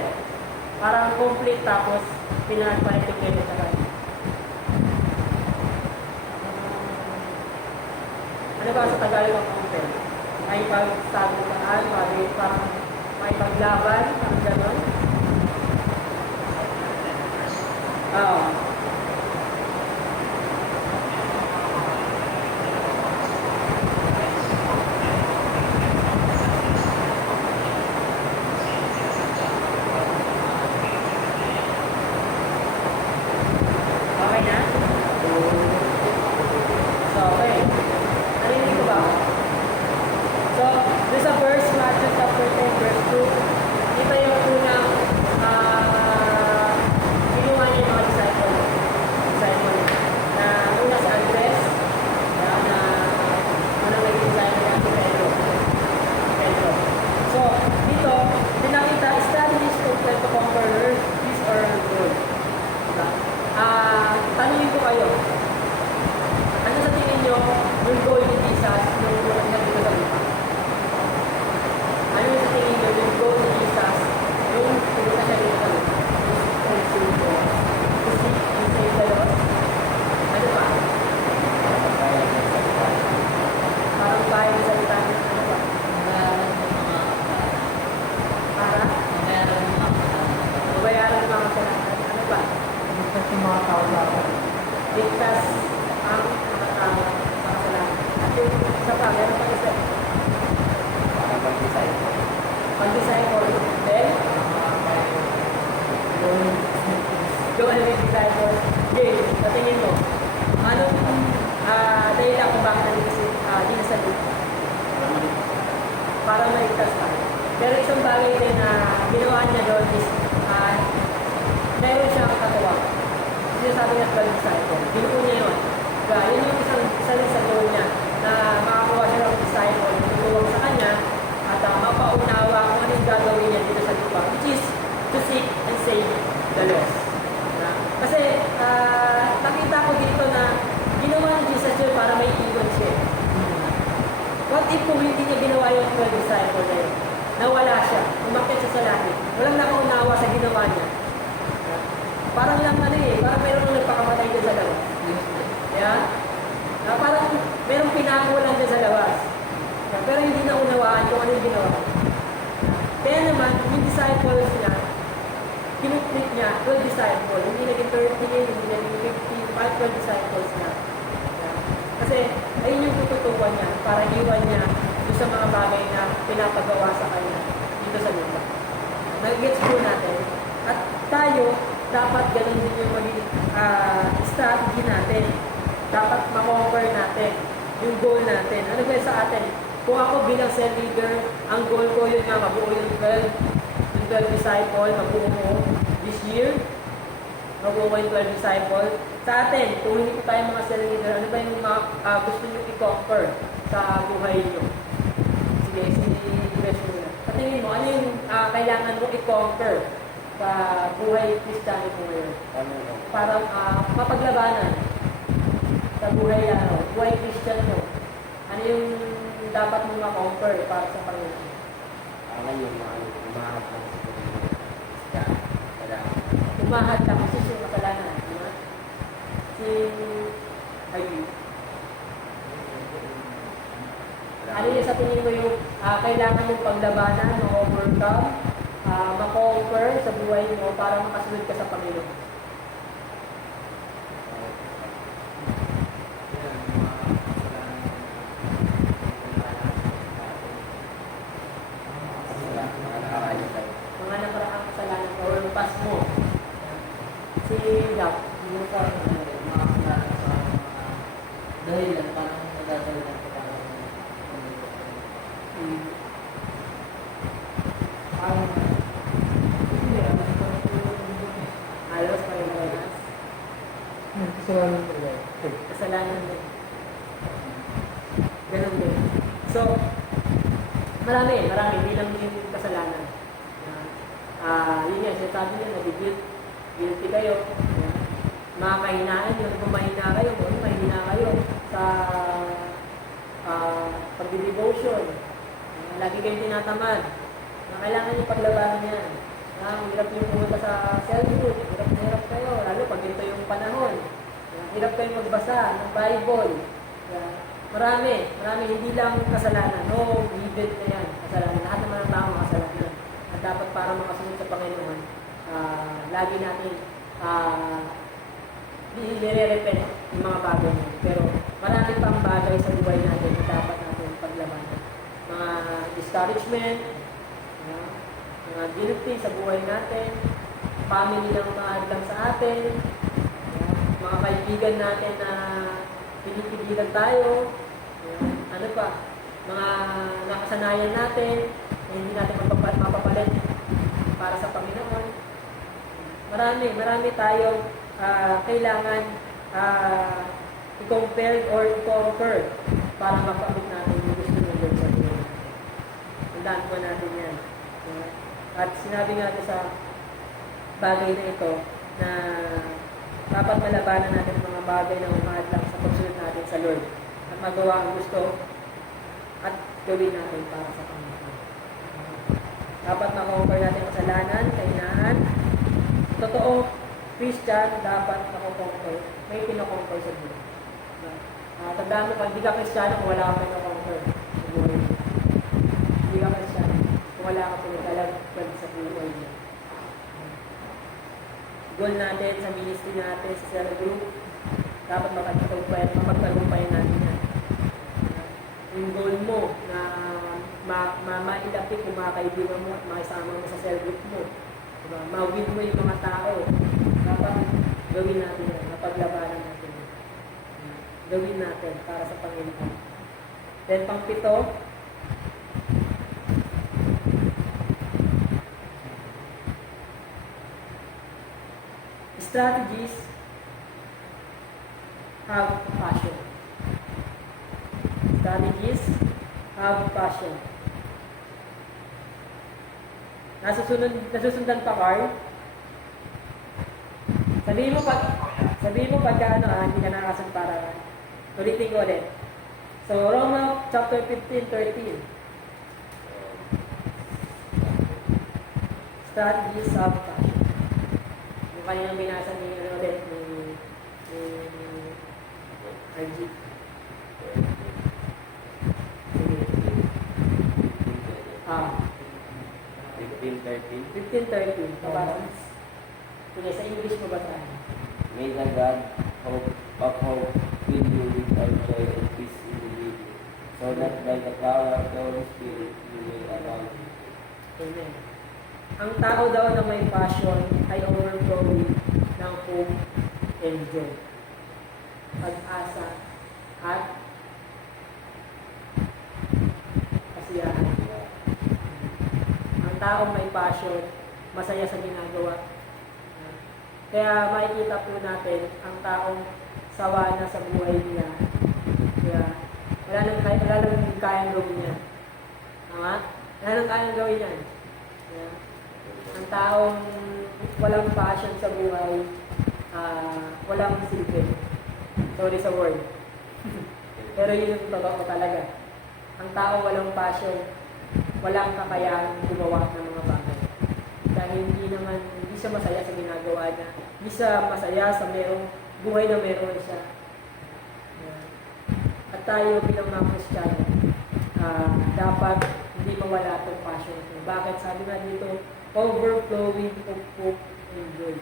Parang complete tapos pinag-palitin kayo sa kanya. Ano ba sa Tagalog ang compel? May pagsagutaan, parang may paglaban, parang gano'n. Oo. Okay na? So, okay. Narinig ko ba? So, doon sa verse, Matthew chapter 10, verse 2, ito yung unang pa? Ligtas yung mga tao dapat. Ligtas ang mga tao sa kasalanan. At yung isa pa, meron pa isa. Para mag-decide. Pag-disciple. Then, go and make disciples. Okay, patingin mo. Anong dahilan kung bakit dinasalit? Para maligtas ka. Pero isang bagay din na ginawa niya doon is meron siyang katawa. Sinasabi niya 12 disciple. Binuo niya yun. Kaya yun yung isa rin sa goal niya na makakuha siya ng disciple, tutulong sa kanya at mapaunawa kung ano yung gagawin niya dito sa lupa, which is to seek and save the lost. Kasi nakita ko dito na ginawa ni Jesus yun para may iwan siya. What if kung hindi niya ginawa yung 12 disciple na yun? Nawala siya, umakyat siya sa langit. Walang nakaunawa sa ginawa niya. Parang lang parang mayroon nang nagpakamatay doon sa labas. Kaya, parang mayroong pinago lang doon sa labas. Pero hindi na unawaan kung ano yung ginawa. Kaya naman, yung disciples niya, kinuplit niya, 12 disciples. Hindi naging 13, hindi naging 15, 12 disciples na. Kasi, ayun yung tututukan niya para iwan niya doon sa mga bagay na pinapagawa sa kanya dito sa lupa. Nag-gets po natin. At tayo, dapat ganun din yung maging strategy natin. Dapat ma-conquer natin yung goal natin. Ano ba sa atin? Kung ako bilang cell leader, ang goal ko yun nga, mabuo yung 12 disciple, mabuo mo this year, mabuo ko yung 12 disciple. Sa atin, kung hindi ko tayo mga cell leader, ano ba yung mga gusto nyo i-conquer sa buhay nyo? Sige, question mo na. Patingin mo, ano yung kailangan mo i-conquer sa buhay Kristiyano mo ngayon? Para mapaglabanan sa buhay buhay Christian mo. Ano yung dapat mong ma-conquer para sa Panginoon? Ang yung umahap ng Umahad ka kasi yung kasalanan. Diba? Si Ayub. Ano yung sa tingin mo yung kailangan mong paglabanan, ma-overcome, ma-conquer sa buhay mo para makasunod ka sa Panginoon? Mga nakaraang kasalanan o pas mo. Si Jack, Yung parang mga kasalanan sa mga dahilan, parang nagdadahilan ko parang halos parehas. Kasalanan nila. Kasalanan din. Ganun din. So, marami. Hindi lang yung kasalanan. Yun yan, sinasabi niya, guilty kayo. Mga kahinaan yun, kung mahina kayo, sa pag-devotion. Lagi kayong tinatamad. Kailangan yung paglabanan yan. Hirap yung pumunta sa cell group. Hirap kayo, lalo pag ito yung panahon. Hirap kayong magbasa ng Bible. Marami, hindi lang kasalanan. No, given na yan, kasalanan. Lahat naman ng tao makasalanan. At dapat para makasunod sa Panginoon, lagi natin nire-repent yung mga bagay natin. Pero marami pang bagay sa buhay natin na dapat natin paglabanan. Mga discouragement, mga guilty sa buhay natin, family lang lang sa atin, mga kaibigan natin na pinipigilan tayo, ano pa, mga nakasanayan natin, na hindi natin mapapalit para sa Panginoon. Marami tayo kailangan i-compare or i-conquer para makamit natin yung gusto ng Lord sa buhay natin. Tandaan po natin yan. At sinabi nga sa bagay na ito na dapat malabanan natin ang mga bagay na umahadlang sa pagsunod natin sa Lord at magawa ang gusto at gawin natin para sa Panginoon. Dapat makonquer natin ang kasalanan, kahinaan. Totoo, Christian, dapat makonquer. May pinakonquer sa buhay. Tandaan mo, kung hindi ka Kristiyano, kung wala ka pinakonquer sa buhay. Hindi ka Kristiyano, kung wala ka pinaglalagpag sa buhay niya. goal natin sa ministry natin, sa cell group, dapat mapagtagumpayan natin yan. Yung goal mo na mailapit yung mga kaibigan mo at makisama mo sa cell group mo. Diba? Ma-win mo yung mga tao. Dapat gawin natin yan, mapaglabanan natin yan. Gawin natin para sa Panginoon. Then pang-pito, strategies have passion. Strategies have passion. Nasusundan pa, Carl? Sabihin mo pag hindi ka nakasamparalan. Ulitin ko ulit. So, Romans chapter 15:13. Strategies of passion. Yung kanyang binasa ni ulit ni RG. Sige. 15:13. Kabasa. Sige, sa English mo ba tayo? May the God of hope fill you with all joy and peace in believing, so that by the power of the Holy Spirit you may abound. Amen. Ang tao daw na may passion ay overflowing ng hope and joy. Pag-asa at kasiyahan. Ang taong may passion, masaya sa ginagawa. Kaya makikita po natin ang taong sawa na sa buhay niya. Kaya wala nang kayang gawin yan. Tama? Wala nang kayang gawin yan. Kaya, ang taong walang passion sa buhay, walang silbi. Sorry sa word. Pero yun yung totoo talaga. Ang tao walang passion, walang kakayahan gumawa ng mga bagay. Dahil hindi siya masaya sa ginagawa niya. Hindi siya masaya sa merong buhay na meron siya. At tayo bilang mga Kristiyano, dapat hindi mawala itong passion ito. Bakit? Sabi nga dito, overflowing of hope and joy.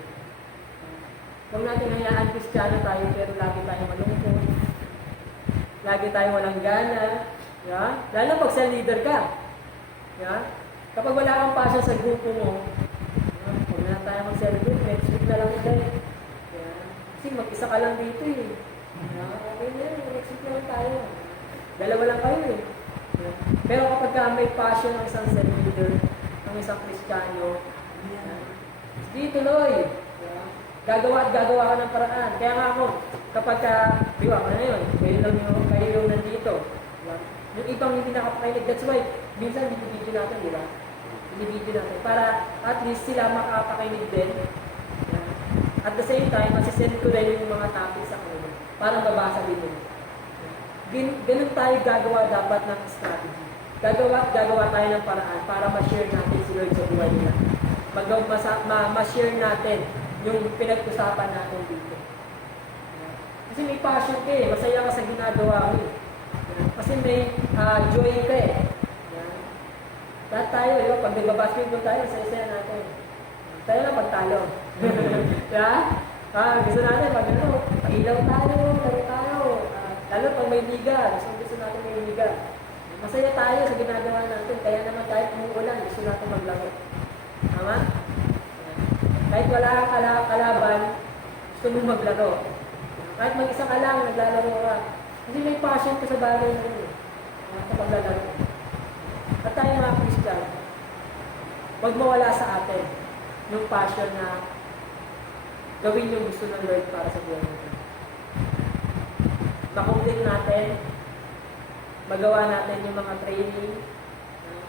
Huwag natin hayaan Kristiyano tayo pero lagi tayo malungkot. Lagi tayo walang gana. Yeah? Lalo pag cell leader ka. Yeah? Kapag wala kang passion sa grupo mo, huwag na tayo mag-cell group, next week na lang ulit. Yeah? Kasi mag-isa ka lang dito eh. Yeah? Okay na yun, next week na lang tayo. Dalawa lang kayo eh. Yeah? Pero kapag may passion ng isang cell leader, ng isang Kristiyano, sige tuloy. Yeah? Gagawa ka ng paraan. Kaya nga ako, kapag di ba, ano yun, kayo yung nandito. Diba? Yung ibang hindi nakapakinig, that's why, minsan binibidyo natin, di ba? Binibidyo natin, para at least sila makapakinig din. Yeah. At the same time, masisend ko rin yung mga topics sa kanila, para mabasa din nila. Yeah. Ganun tayo gagawa dapat ng strategy. Gagawa tayo ng paraan para ma-share natin si Lord sa buhay nila. Ma-share natin yung pinag-usapan natin dito. Yeah. Kasi may passion ka eh, masaya ka sa ginagawa mo eh. Kasi may joy ka eh. Yan. Lahat tayo, yun, pag nagbabasketball tayo, saya-saya natin. Tayo lang pagtalo. Yeah? Gusto natin, pag ilaw tayo, laro tayo. Lalo pag may liga, gusto natin may liga. Masaya tayo sa ginagawa natin, kaya naman kahit umuulan, gusto natin maglaro. Tama? Kahit wala kang kalaban, gusto mo maglaro. Kahit mag-isa ka lang, naglalaro ka. Kasi may passion ka sa bagay na yun. Sa paglalaro. At tayo mga Christian, huwag mawala sa atin yung passion na gawin yung gusto ng Lord para sa buhay natin. Makumlit natin, magawa natin yung mga training,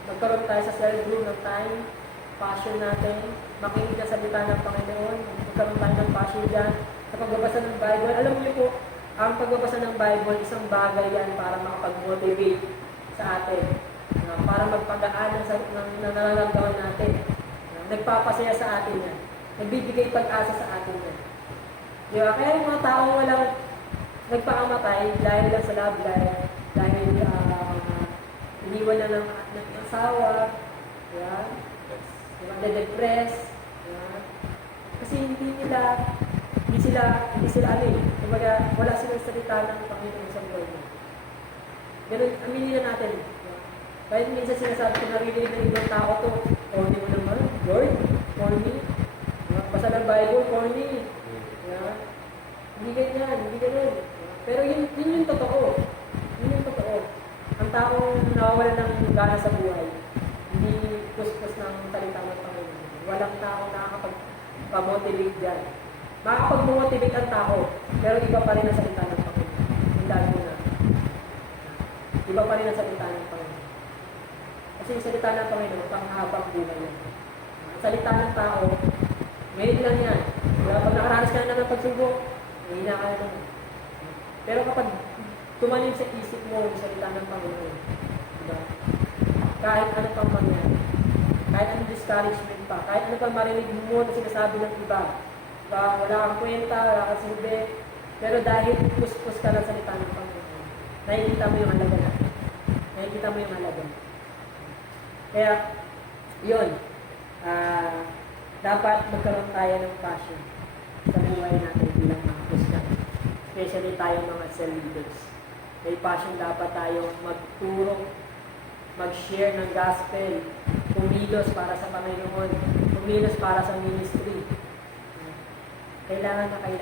magkaroon tayo sa cell group ng time, passion natin, makinig na salita ng Panginoon, magkaroon tayo ng passion dyan, sa pagbabasa ng Bible. Alam niyo po, ang pagbabasa ng Bible, isang bagay yan para makapag-motivate sa atin. Para magpagaan ng nararamdaman natin. Nagpapasaya sa atin yan. Nagbibigay pag-asa sa atin yan. Diba? Kaya yung mga taong walang nagpakamatay dahil lang sa love life, dahil iniwan na ng asawa, diba? Diba? Na-depress. Diba? Kasi hindi sila ano eh. Kumbaga, wala silang salita ng Panginoon sa buhay mo. Ganun, aminin na natin. Kahit minsan sinasabi ko, naririnig ng ibang tao to, corny mo naman, Lord, corny. Basta ng Bible, corny. Hindi ganyan, hindi ganun. Pero yun yung totoo. Yun yung totoo. Ang taong nawawala ng gana sa buhay, hindi puspos ng salita ng Panginoon. Walang taong nakakapag-motivate dyan. Makakapag-motivate ang tao, pero iba pa rin ang salita ng Panginoon. Tandaan mo na. Iba pa rin ang salita ng Panginoon. Kasi yung salita ng Panginoon, panghabang buhay yan. Ang salita ng tao, ngayon lang yan. Kaya pag nakaranas ka na ng pagsubok, mahina ka na naman. Pero kapag tumanim sa isip mo yung salita ng Panginoon, diba? Kahit ano pang mangyari, kahit anong discouragement pa, kahit ano pang marinig mo na sinasabi ng iba, diba? Wala kang kwenta, wala kang silbi, pero dahil puspos ka ng salita ng Panginoon, nakikita mo yung halaga na. Nakikita mo yung halaga. Kaya, yun, dapat magkaroon tayo ng passion sa buhay natin bilang mga Christian. Especially tayo mga cell leaders. May passion dapat tayong magturo, mag-share ng gospel, kumilos para sa Panginoon, kumilos para sa ministry. Kailangan natin.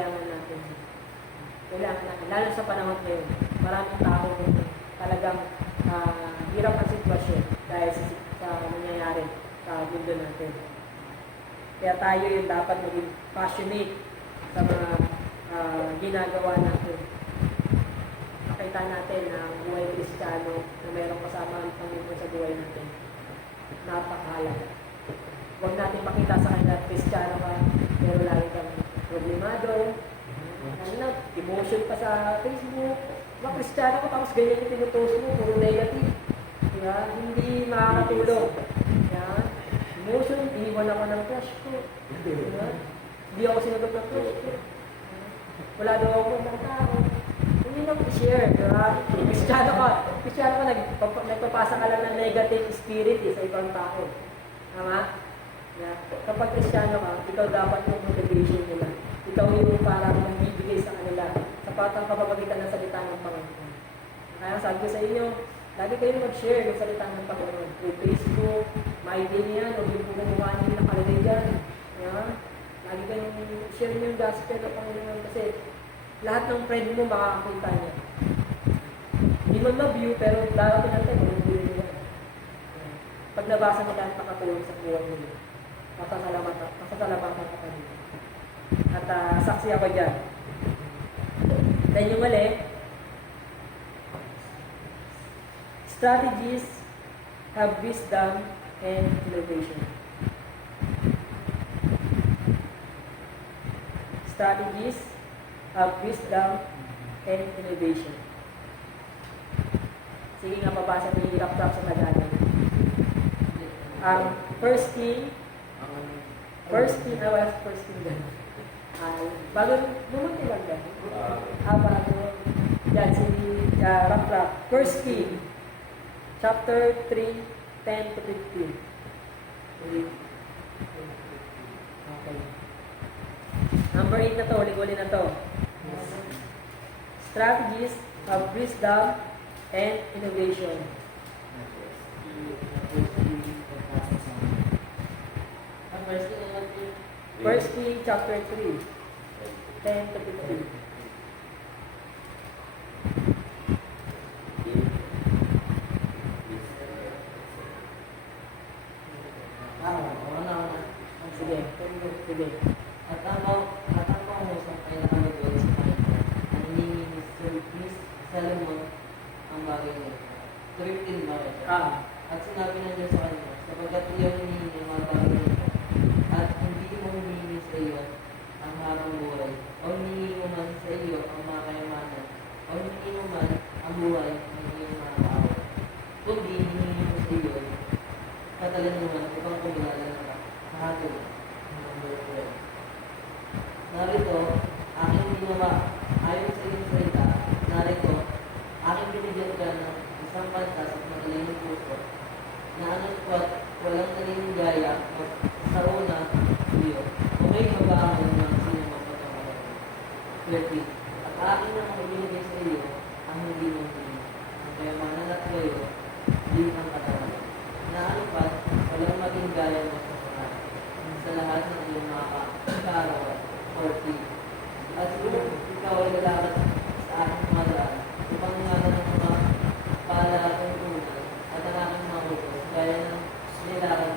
Kailangan natin. Lalo sa panahon ngayon, maraming tao talagang hirap ang sitwasyon dahil sa nangyayari sa mundo natin. Kaya tayo yung dapat maging passionate sa mga ginagawa natin. Nakita natin na ang buhay Kristiyano na mayroong kasama ang Panginoon sa buhay natin. Napakahalaga. Huwag natin makita sa kanila Kristiyano ka, pero lagi kang problemado. Emotion pa sa Facebook. Mga Kristiyano ka, tapos ganyan yung pinutoast mo, puro negative. Diba? Hindi makakatulong. Yan. Emotion, iniwan ako ng crush ko. Diba? Hindi ako sinagot ng crush ko. Wala daw ako ng tao. Hindi na share, diba? Kristiyano ka, nagpapasa ka lang ng negative spirit sa ibang tao. Tama? Yeah. Kapag Kristiyano ka, ikaw dapat yung motivation nila. Ikaw yung parang magbibigay sa kanila sa patang kapapagalitan ng salita ng Panginoon. Kaya sabi ko sa inyo, lagi kayo mag-share ng salita ng Panginoon. Through Facebook, my day niyan, o yung pumumuha niyo nakalagay dyan. Yeah. Lagi kayong share niyo yung gospel ng Panginoon kasi lahat ng friend mo makakakita niya. Hindi man ma-view, pero darating ang time, mag-view nila. Pag nabasa nila ang pakatulong sa buhay nila, pasasalamatan ka pa nila. At saksi ako dyan. Then yung mali, strategies have wisdom and innovation. Strategies have wisdom and innovation. Sige nga, pabasa ko yung hirap-rap sa Tagalog. First King dyan. Bago bumunti lang dyan. Bago, yan, si Rap-Rap. First King, chapter 3, 10 to 15. Okay. Number 8 na to, uling-uli na to. Strategies of wisdom and innovation. First King chapter 3, 10 to 15. Sige. At ang pangusap ay nakalagay sa kanya. Ang hinihingi ni Solomon ang bagay na ito. 13 ba ito? At sinabi na Diyos sa kanya, sapagkat iyon hinihingi ang mga bagay na ito. At hindi mo hinihingi sa iyo ang harang buhay. O hinihingi mo man sa iyo ang mga kayamanan. O hinihingi mo man ang buhay ng iyong mga tao. Kundi hinihingi mo sa iyo katalinahan upang kumulala ka. Kahatol. Narito, aking ginawa ayon sa iyong salita. Narito, aking binigyan ka ng isang pantas at matalaking puso na ano't walang nalilingaya sa una iyo. O may habangan ng sinamapatawaran. 13. At akin ang ibinigay sa iyo ang hindi mong hindi. Ang kayamanan at kayo, din ang katawan. Na ano pa, walang maging gaya mo sa pangalan. Sa lahat ng iyong nakakaarawan. 14. At kung ikaw ay lalakad sa aking mga daan, upang ingatan ng mga palatuntunan at ang aking mga utos, gaya ng nilakad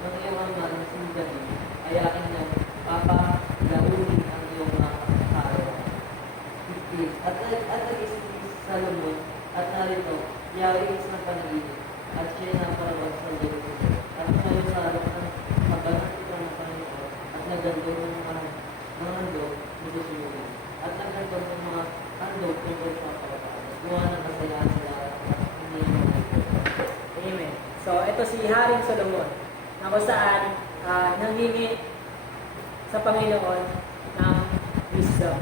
ng iyong ama ng sindahin, ay akin na papalahunin ang iyong mga kaarawan. 15. At nag-isip si Salomon, at narito, Yahweh ng panaginip, at siya'y napalabas sa Jerusalem. At nalusarap ng maganang ito ng Panginoon, at nagandog ng mga handog dito sumulit. At nagandog ng mga handog tungkol sa kawataan. Buwan ng kasayahan sa lahat at hindi mo Amen. So, ito si Haring Solomon, na kung saan nanghingi sa Panginoon ng wisdom.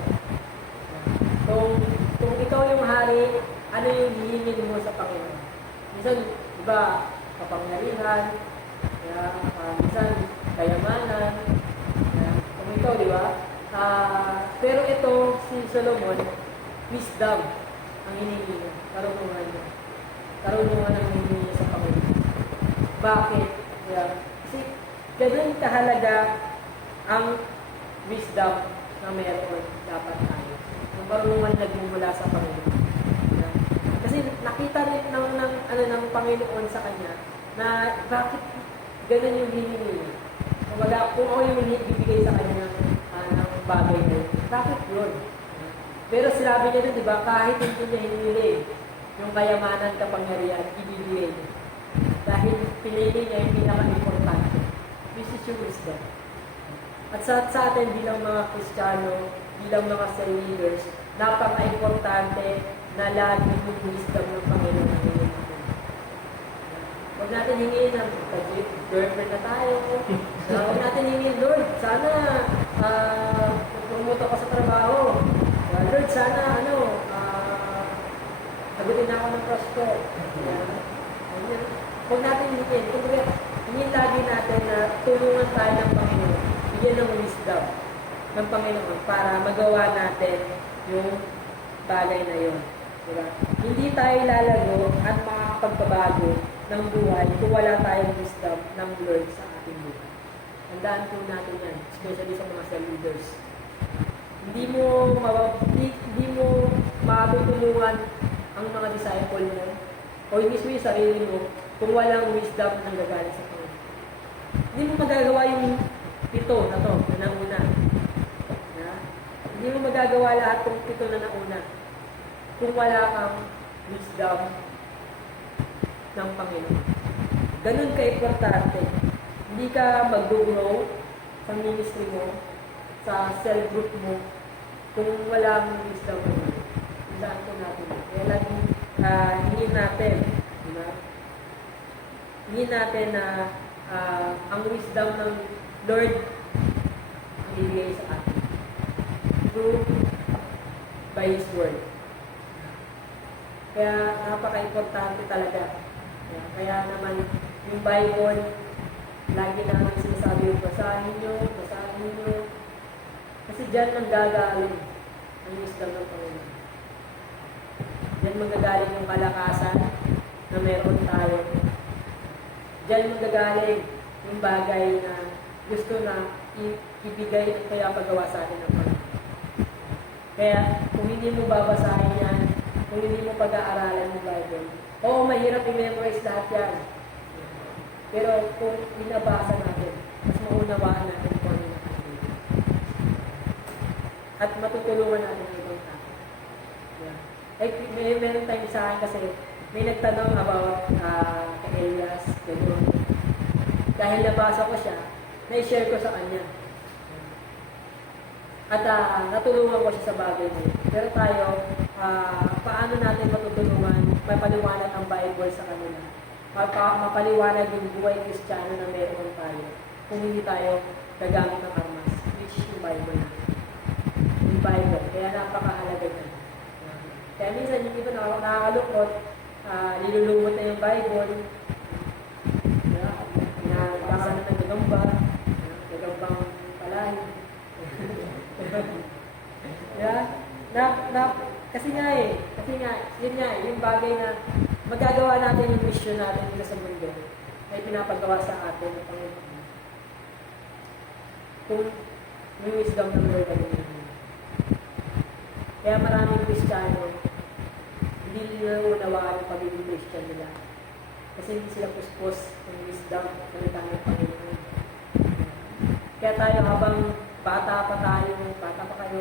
Kung ikaw yung hari, ano yung hihingin mo sa Panginoon? Minsan, iba, kapangyarihan, minsan, kayamanan, kung ikaw, di ba? Pero ito, si Solomon, wisdom ang hinihingi niya, karunungan niya. Karunungan ang hinihingi niya sa Panginoon. Bakit? Kasi, ganun kahalaga ang wisdom na meron dapat tayo. Ang karunungan nagmumula sa Panginoon. Kasi nakita rin ng Panginoon sa kanya na bakit ganun yung hinihingi niya. Kung ako yung bibigay sa kanya ng bagay na yun, bakit yun? Pero sinabi niya dun, di ba, kahit hindi niya hinili yung kayamanan, kapangyarihan, ibibigay niya. Dahil pinili niya yung pinaka-importante, which is yung wisdom. At sa atin bilang mga Kristiyano, bilang mga cell leaders, napaka-importante na lagi yung wisdom ng Panginoon ang hingin natin. Huwag natin hingin ng girlfriend na tayo. Huwag natin hingin, Lord, sana promote ako sa trabaho. Lord, sana sagutin ako ng prospect. Huwag natin hingin. Hingin lagi natin na tulungan tayo ng Panginoon. Bigyan ng wisdom ng Panginoon para magawa natin yung bagay na yun. Diba? Hindi tayo lalago at makakapagbabago ng buhay kung wala tayong wisdom ng Lord sa ating buhay. Tandaan po natin yan, especially sa mga cell leaders. Hindi mo matutulungan ang mga disciple mo o mismo yung sarili mo kung walang wisdom ng gagaling sa Panginoon. Hindi mo magagawa yung pito na to, na nauna. Hindi mo magagawa lahat ng pito na nauna kung wala kang wisdom ng Panginoon. Ganun ka-importante. Hindi ka mag-grow sa ministry mo, sa cell group mo, kung walang wisdom mo. Tandaan po natin. Kaya laging hingin natin, di ba? Hingin natin na ang wisdom ng Lord ang ibigay sa atin. Through by His Word. Kaya napaka-importante talaga. Kaya naman yung Bible, lagi namin sinasabi yung basahin nyo. Kasi dyan nanggagaling ang wisdom ng Panginoon. Dyan manggagaling yung kalakasan na meron tayo. Dyan manggagaling yung bagay na gusto na ibigay at kaya pagawa sa atin ng Panginoon. Kaya kung hindi mo babasahin yan, kung hindi mo pag-aaralan yung Bible, oo, mahirap i-memorize lahat yan. Pero kung binabasa natin, mas maunawaan natin kung ano natin. At matutulungan natin ang ibang tao. Yeah. Meron tayo sa akin kasi may nagtanong about kay Elias, gano'n. Dahil nabasa ko siya, na-share ko sa kanya. At natulungan ko siya sa bagay niya. Pero tayo, paano natin matutulungan, mapaliwanag ang Bible sa kanila? Mapaliwanag yung buhay Kristiyano na meron tayo kung hindi tayo gagamit ng armas, which yung Bible natin. Yung Bible. Kaya napakahalaga yan. Kaya minsan yung iba nakakalukot, nilulumot na yung Bible, basa na ng gagambang Yan. Yeah. Kasi nga, yun nga, yung bagay na magagawa natin yung mission natin dito sa mundo ay pinapagawa sa atin ng Panginoon. Kung yung wisdom ng Lord ay yun. Kaya maraming Kristiyano, hindi nila unawaan yung pagiging Christian nila. Kasi hindi sila puspos ng wisdom sa salita ng Panginoon. Kaya tayo habang bata pa kayo, bata pa tayo,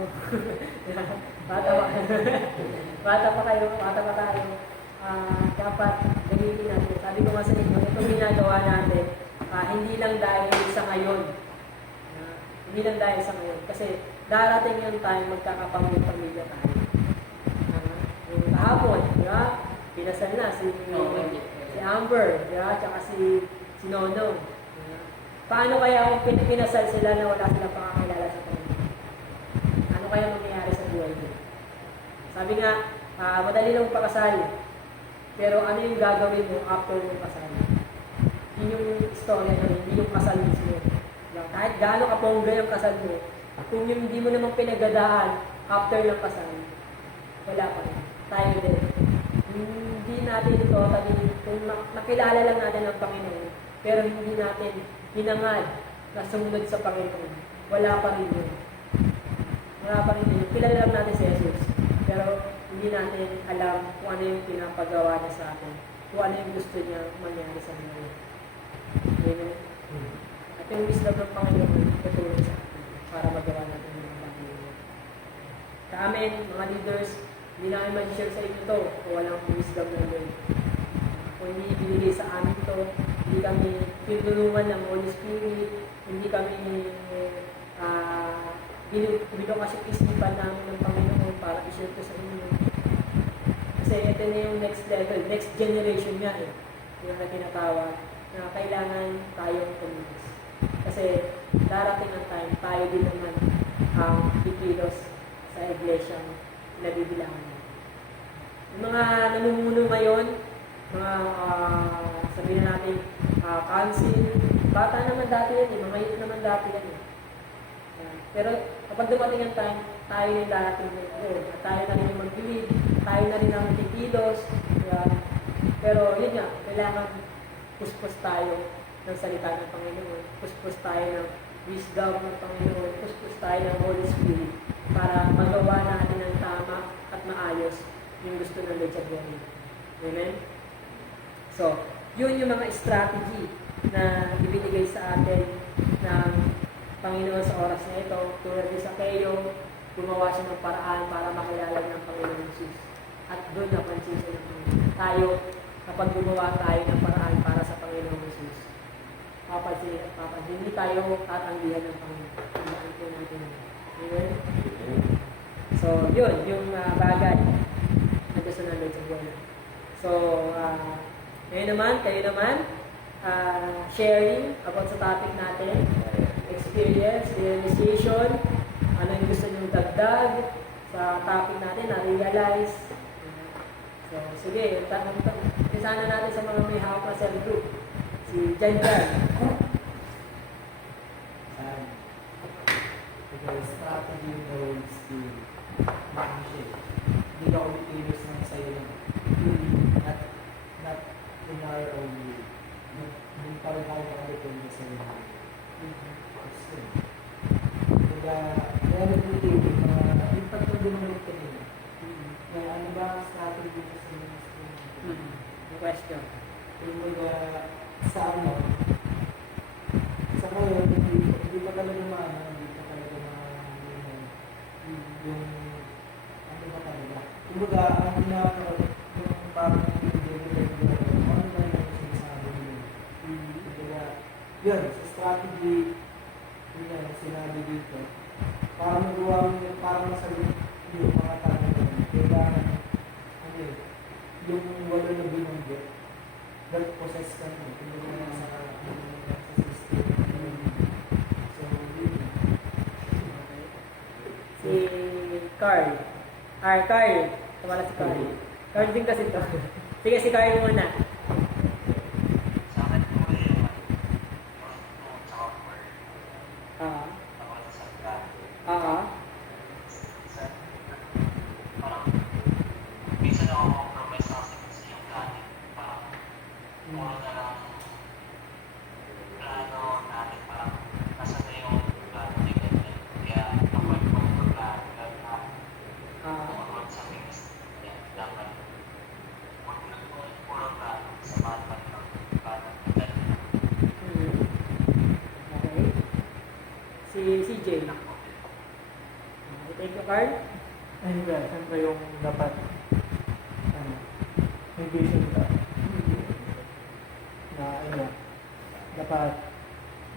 dapat gamitin natin. Sabi ko nga sa inyo, itong ginagawa natin, hindi lang dahil sa ngayon. Hindi lang dahil sa ngayon. Kasi darating yung time, magkakapamilya tayo. Yung kahapon, di ba? Pinasal na si Amber, di ba? Tsaka si Nonong. Paano kaya kung pinasal sila na wala silang pakakilala sa Panginoon? Ano kaya mangyayari sa buhay nila? Sabi nga, madali lang pakasal. Pero ano yung gagawin mo after yung kasal? Yun yung istorya na hindi yung kasal mismo. Kahit gaano kapongga yung kasal mo, kung yung hindi mo namang pinagadaan after ng kasal, wala pa rin. Tayo din. Hindi natin ito, kung nakilala lang natin ang Panginoon, pero hindi natin hinangad na sumunod sa Panginoon, wala pa rin yun. Wala pa rin yun. Kilala lang natin si Jesus, pero hindi natin alam kung ano yung pinapagawa niya sa atin, kung ano yung gusto niya mangyari sa buhay. Amen. At yung wisdom ng Panginoon, tutulong sa atin para magawa natin yung bagay. Sa amin, mga leaders, hindi namin mag-share sa inyo ito kung walang wisdom ng Lord. Kung hindi binigay sa amin ito, hindi kami tinulungan ng Holy Spirit, hindi kami binukasyon isipan namin ng Panginoon para i-share ko sa inyo. Kasi ito na yung next level, next generation nga yung na tinatawag na kailangan tayong tumilis. Kasi darating ang time, tayo din naman ang kikilos sa iglesia na bibilangan. Yung mga namumuno ngayon, mga sabihin natin council, bata naman dati yan mga youth naman dati yan Pero kapag dumating ang time, tayo yung darating doon. At tayo na rin yung mag-lead, tayo na rin ang kikilos. Pero yun nga, kailangan puspos tayo ng salita ng Panginoon, puspos tayo ng wisdom ng Panginoon, puspos tayo ng Holy Spirit para magawa natin ng tama at maayos yung gusto ng Lord sa buhay. Amen? So, yun yung mga strategy na ibinigay sa atin ng Panginoon sa oras na ito. Tulad ni Zaccheo, gumawa siya ng paraan para makilala ng Panginoon Jesus. At doon napansin siya ng Panginoon. Tayo, kapag gumawa tayo ng paraan para sa Panginoon Jesus, papansin at papansin. Hindi tayo tatanggihan ng Panginoon. Tandaan po natin. Amen? So, yun, yung bagay na gusto ng Lord sa buhay. So, ngayon naman, kayo naman, sharing about sa topic natin, experience, realization, ano yung gusto nyo dagdag sa topic natin, na-realize. So, sige, sana natin sa mga may hawak na cell group. Si Jan Jan. Because strategy of the Holy Spirit, hindi ka umikilos ng sa'yo lang. Not in our own way. Hindi pa rin tayo makadepende sa iyo. Kaya, meron din yung pagpagdumulit ka nila. Kaya ano ba ang strategy mo sa ministry? Question. Kumbaga, sa ano, sa kayo, hindi pa talaga maano, hindi pa talaga yung ano ba talaga. Kumbaga, ang ginawa ko, yung parang i-develop mo, ano na yung sinasabi nyo. Kumbaga, yun, sa strategy, yun yan, sinabi dito, para magawa mo yun, para masagot yung mga tanong yun. Kailangan, ano yun, yung wala na binanggit, possess ka mo, kumbaga sa system. So, yun. Si Carl. Carl. Tumala si Carl. Carl din kasi ito. Sige, si Carl muna. Sa akin po yung tsaka word. Ah. Tapos Thank you, Carl. And siyempre yung dapat, ano, may vision ka. Na, dapat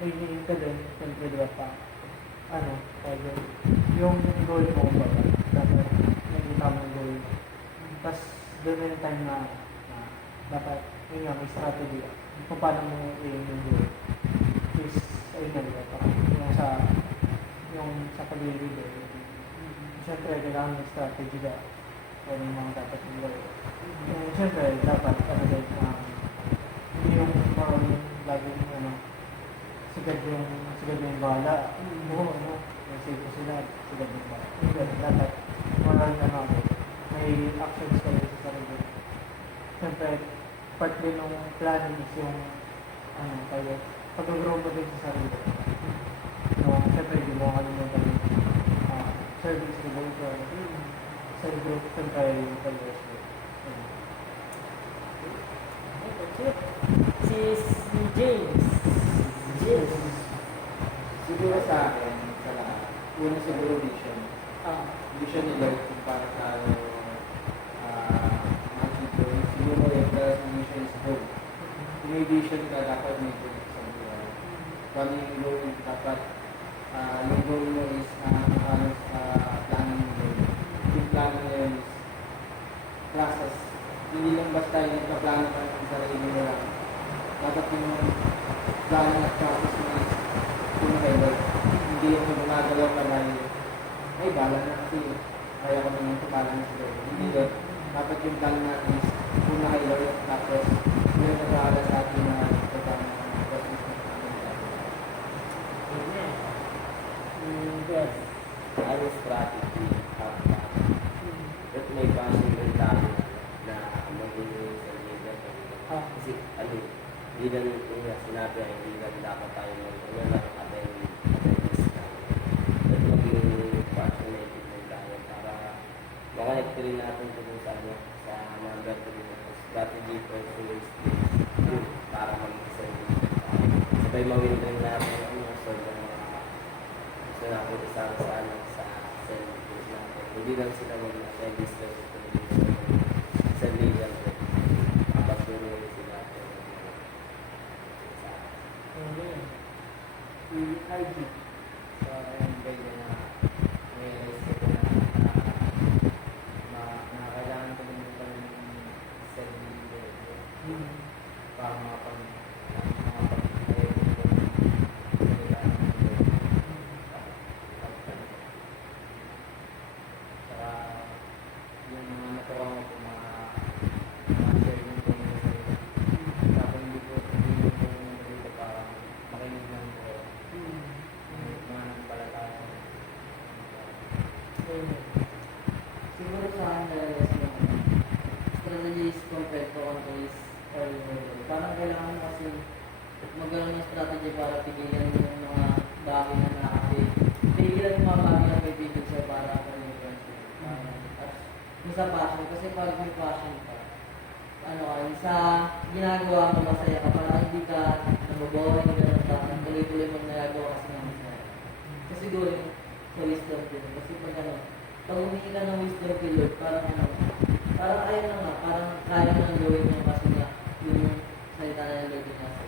may hihingi ka din, siyempre diba pa, pag yung goal mo, kumbaga, dapat nakikita mo yung goal mo. Tapos, doon na yung time na dapat, yun nga, may strategy kung paano mo i-aim yung goal. Is, ayun na, diba, parang yung sa pag-leader. Siyempre, kailangan may strategy ka kung yung mga dapat yung goal. And siyempre, dapat, hindi yung parang laging, sigad yung bala. Oo, kasi ko sila, sigad yung bala. Hindi, dapat, parang, may actions ka rin sa sarili. Siyempre, part din ng planning is yung, pag-grow mo din sa sarili. Siyempre, hindi mo kalimutan yung service to the world. Self-growth, siyempre, yung pag-growth. Thank you. Si James. Siguro sa akin, sa lahat, una siguro vision. Vision ni Lord kung para tayo makikita. Siguro yung first vision is hope. Kung may vision ka, dapat may goal sa buhay. Kung yung goal, dapat yung goal mo is halos planning mo. Yung planning mo yun is process. Hindi lang basta yung plano ka ng sarili mo lang. Dapat yung planning at process mo is kung hindi yung gumagalaw ka dahil ay bala na kasi kaya ko naman tumala na sila. Hindi doon. Dapat yung plan natin is kung nakailaw tapos yung nag-aalas sa atin na pagkama ng process na natin. Amen. Yes. Ano strategy have that? At may passion din tayo na magiging sa leader. Kasi hindi lang yung sinabi ay hindi lang dapat tayo lang attendance tayo. At maging passionate din tayo para makonect rin natin kung sa number 3 strategy for sales para maging isang leader tayo. Sabay mawin rin natin ang mga solve ng mga gusto natin isang sa self-growth natin. Hindi lang sila mag-attendance lang sa leader. Kapag sila Amen. Si RG. So, ayun, ganyan na realize ko na kailangan ko din ito ng self-leader para makapag-ayun ko saka yung mga natuwa ko po mga share din ko yung sarili tapos hindi ko dito para makinig lang ko mga nampalataya. Siguro sa akin nalalagay yung strategies compared to countries or parang kailangan mo kasi magkaroon ng strategy para pigilan yung mga bagay na nakakapit. Pigilan yung mga bagay na may bibig siya para kalimutan siya. At yung sa passion, kasi pag may passion ka, sa ginagawa mo masaya ka, para hindi ka nababawa, hindi ka natatang, tuloy-tuloy mo nagagawa kasi nga masaya. Kasi siguro yung sa wisdom din. Kasi pag humingi ka ng wisdom kay Lord, parang ayun na nga, parang kaya mo nang gawin mo kasi nga yung salita na ng Lord yung nasa.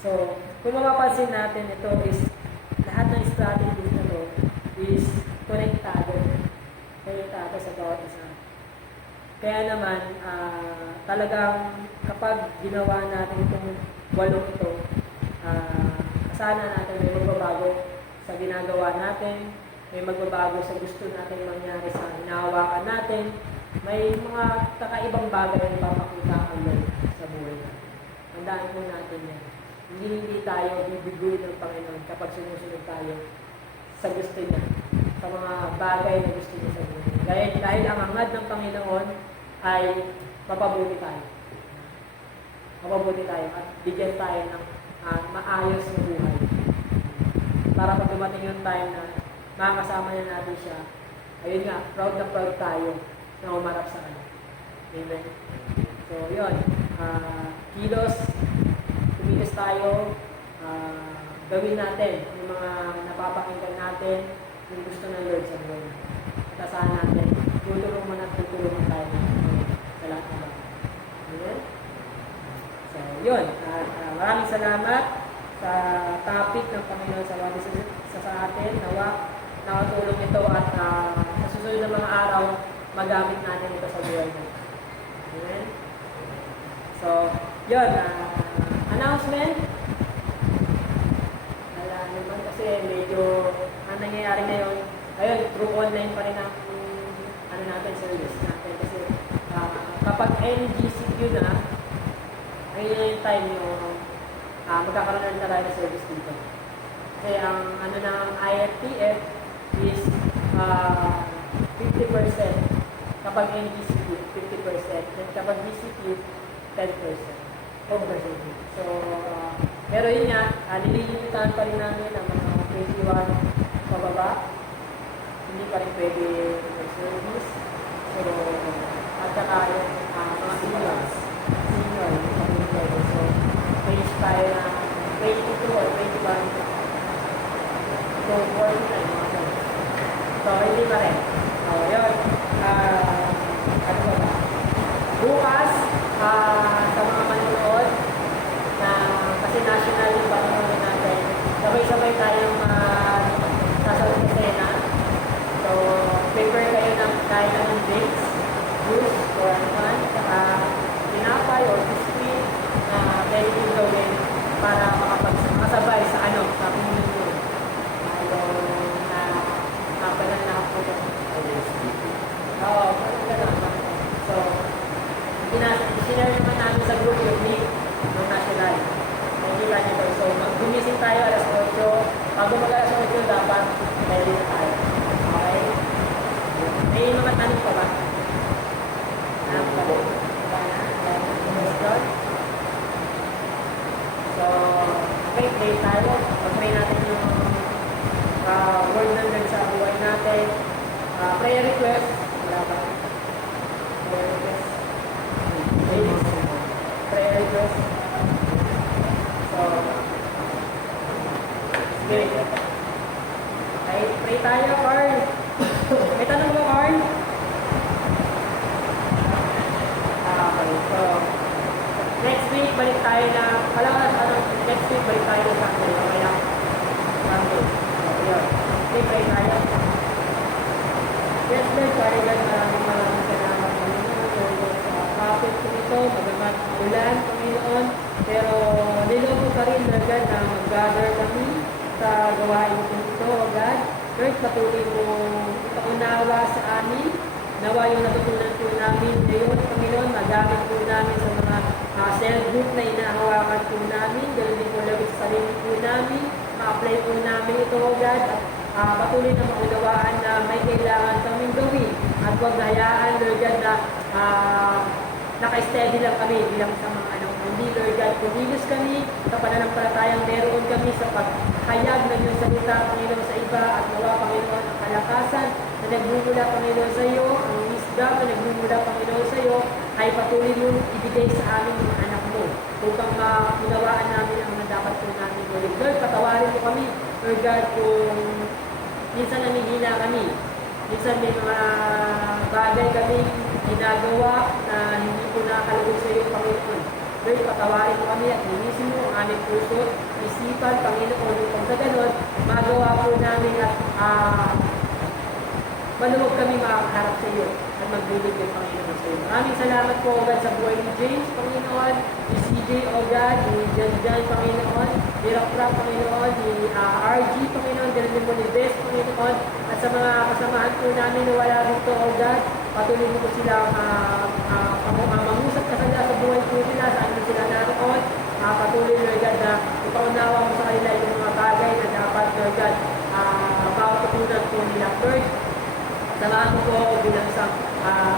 So, kung mapapansin natin, ito is, lahat ng strategies na to is konektado sa bawat isa. Kaya naman, talagang kapag ginawa natin itong 8 ito, kasana natin may magbabago sa ginagawa natin, may magbabago sa gusto natin mangyari sa hinahawakan natin, may mga kakaibang bagay na papakita ang Lord sa buhay natin. Tandaan po natin yan. Hindi tayo bibiguin ng Panginoon kapag sumusunod tayo sa gusto niya, sa mga bagay na gusto niya sa buhay. Dahil ang hangad ng Panginoon ay mapabuti tayo. Mapabuti tayo at bigyan tayo ng maayos na buhay. Para pag dumating yung time na makakasama na natin siya, ayun nga, proud na proud tayo na umarap sa kanya. Amen. So, yun. Kilos, tumilos tayo, gawin natin yung mga napapakinggan natin, yung gusto ng Lord sa buhay natin. At asahan natin, tutulong man at tutulungan tayo ng Panginoon sa lahat ng bagay. Amen? So, yun. At maraming salamat sa topic ng Panginoon sa bawat isa sa atin. Nawa, nakatulong ito at sa susunod na mga araw, magamit natin ito sa buhay natin. Amen? So, yun. Announcement. Wala naman kasi medyo ang nangyayari ngayon, ayun, through online pa rin ang natin, service natin. Kasi kapag NGCQ na, ayun na yung time yung magkakaroon na tayo ng service dito. Kasi ang ng IFTF is 50% kapag NGCQ, 50%. Then kapag BCQ, 10%. So, pero yun nga, nililimitan pa rin namin ang mga 21 pababa. Hindi pa rin pwede mag-service. So, at saka yung mga seniors, yung pwede. So, range tayo na 22 or 21 to 49, mga ganun. So, hindi pa rin. So, yun. Ano ba? Bukas, sa mga manonood, na kasi national yung panonood natin, sabay-sabay tayong sasalit sa Sena. So, prepare kayo tayo ng drinks, juice, or ano, saka tinapay or biscuit na pwede yung gawin para makasabay sa sa community. Yung kapalan na ako. Oo, ganun. So, sinare naman namin sa group yung link ng national. Hindi ka nito. So, gumising tayo alas 8. Bago mag-alas 8, dapat ready na tayo. Okay? May mga tanong pa ba? So, okay, pray tayo. Pag-pray natin yung word ng Lord sa buhay natin. Prayer request. Wala ba? Prayer request. Prayer request. So, sige. Okay, pray tayo, Carl. May tanong mo, Carl? Okay, so, next week, balik tayo na, next week, balik tayo na Sunday. Okay lang? Sunday. So, yun. Okay, pray tayo. Yes, Lord, Father God, maraming salamat, Panginoon, sa topic ko ito, magamat ulan, Panginoon, pero nilobo ka rin, Lord God, na mag-gather kami sa gawain ito, God. Lord, patuloy mo ipaunawa sa amin, nawa yung natutunan po namin ngayon, Panginoon, magamit po namin sa mga cell group na inahawakan po namin, ganoon din po lagi sa sarili po namin, ma-apply po namin ito, God, at patuloy na maunawaan na may kailangan kaming gawin at huwag hayaan, Lord God, na naka-steady lang kami bilang sa mga hindi, Lord God, kumilos kami sa pananampalatayang meron kami sa paghayag ng iyong salita, Panginoon, sa iba at nawa, Panginoon, ang kalakasan na nagmumula, Panginoon, sa iyo, ang wisdom na nagmumula, Panginoon, sa iyo, ay patuloy mo ibigay sa amin mga anak mo upang maunawaan namin ang dapat po namin gawin. Lord, patawarin mo kami, Lord God, kung minsan namihina kami. Minsan may mga bagay kami ginagawa na hindi po nakakalugod sa iyo, Panginoon. Lord, patawarin mo kami at linisin mo ang aming puso, isipan, Panginoon, upang sa ganon, magawa po namin at maluwag kami makakaharap sa iyo at magbibig ng Panginoon sa iyo. Maraming salamat po, God, sa buhay ni James, Panginoon, ni CJ, O God, ni Jan, Panginoon, ni Rapra, Panginoon, ni RG, Panginoon, din mo ni Bess, Panginoon, at sa mga kasamahan po namin na wala rito, O God, patuloy mo po sila mangusap ka sa buhay po nila, saan mo sila naroon, patuloy, Lord God, na ipaunawa mo sa kanila yung mga bagay na dapat, Lord God, mapatutunan po nila. Lord, salamat mo po bilang sa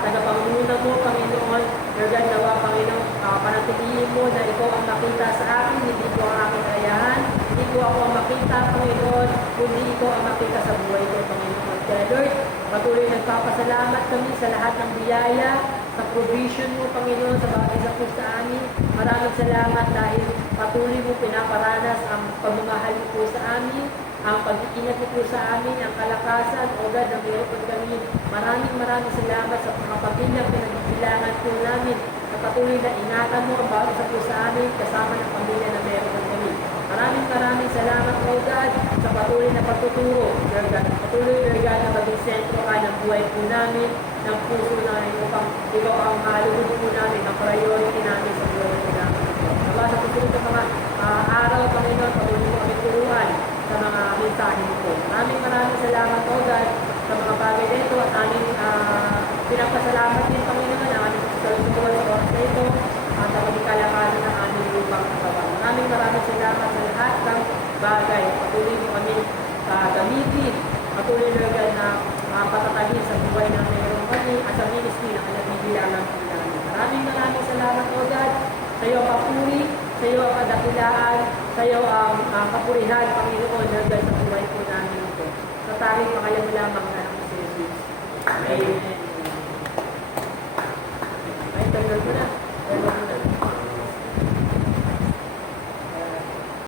tagapanguna mo, Panginoon. Lord God, nawa, Panginoon, panatilihin mo na ikaw ang makita sa akin, hindi ko ang aking kayahan, hindi ko ako ang makita, Panginoon, kundi ikaw ang makita sa buhay ko, Panginoon. Kaya Lord, patuloy nagpapasalamat kami sa lahat ng biyaya, sa provision mo, Panginoon, sa bawat isa po sa amin. Maraming salamat dahil patuloy mo pinaparanas ang pagmamahal po sa amin. ang pag-iingat niyo po sa amin, ang kalakasan, O God, na meron po kami. Maraming salamat sa mga pamilyang pinagbibilangan po namin. At patuloy na ingatan mo ang bawat isa po sa amin, kasama ng pamilya na meron po kami. Maraming salamat, O God, sa patuloy na pagtuturo. Lord God, patuloy, Lord God, na maging sentro ka ng buhay po namin, ng puso namin upang ikaw ang halugod po namin, ang priority namin sa buhay po namin. Diba, sa susunod na mga araw, Panginoon, patuloy mo kami turuan sa mga mensahe po. Maraming salamat, O God, sa mga bagay nito at aming pinapasalamat din, Panginoon, ang aming salutuan sa oras na ito at ang maging kalakasan ng aming lupang katawan. Maraming salamat sa lahat ng bagay. Patuloy mo kami gamitin. Patuloy, Lord God, na patatagin sa buhay na mayroon kami at sa ministry na kanagbibilangan po namin. Maraming salamat, O God. Sa iyo ang papuri, sa iyo ang kadakilaan, sa iyo ang kapurihan, Panginoon, Lord God, sa buhay po namin ito. Sa tanging pangalan mo lamang na ng Jesus. Amen. Ay, tanggal ko na.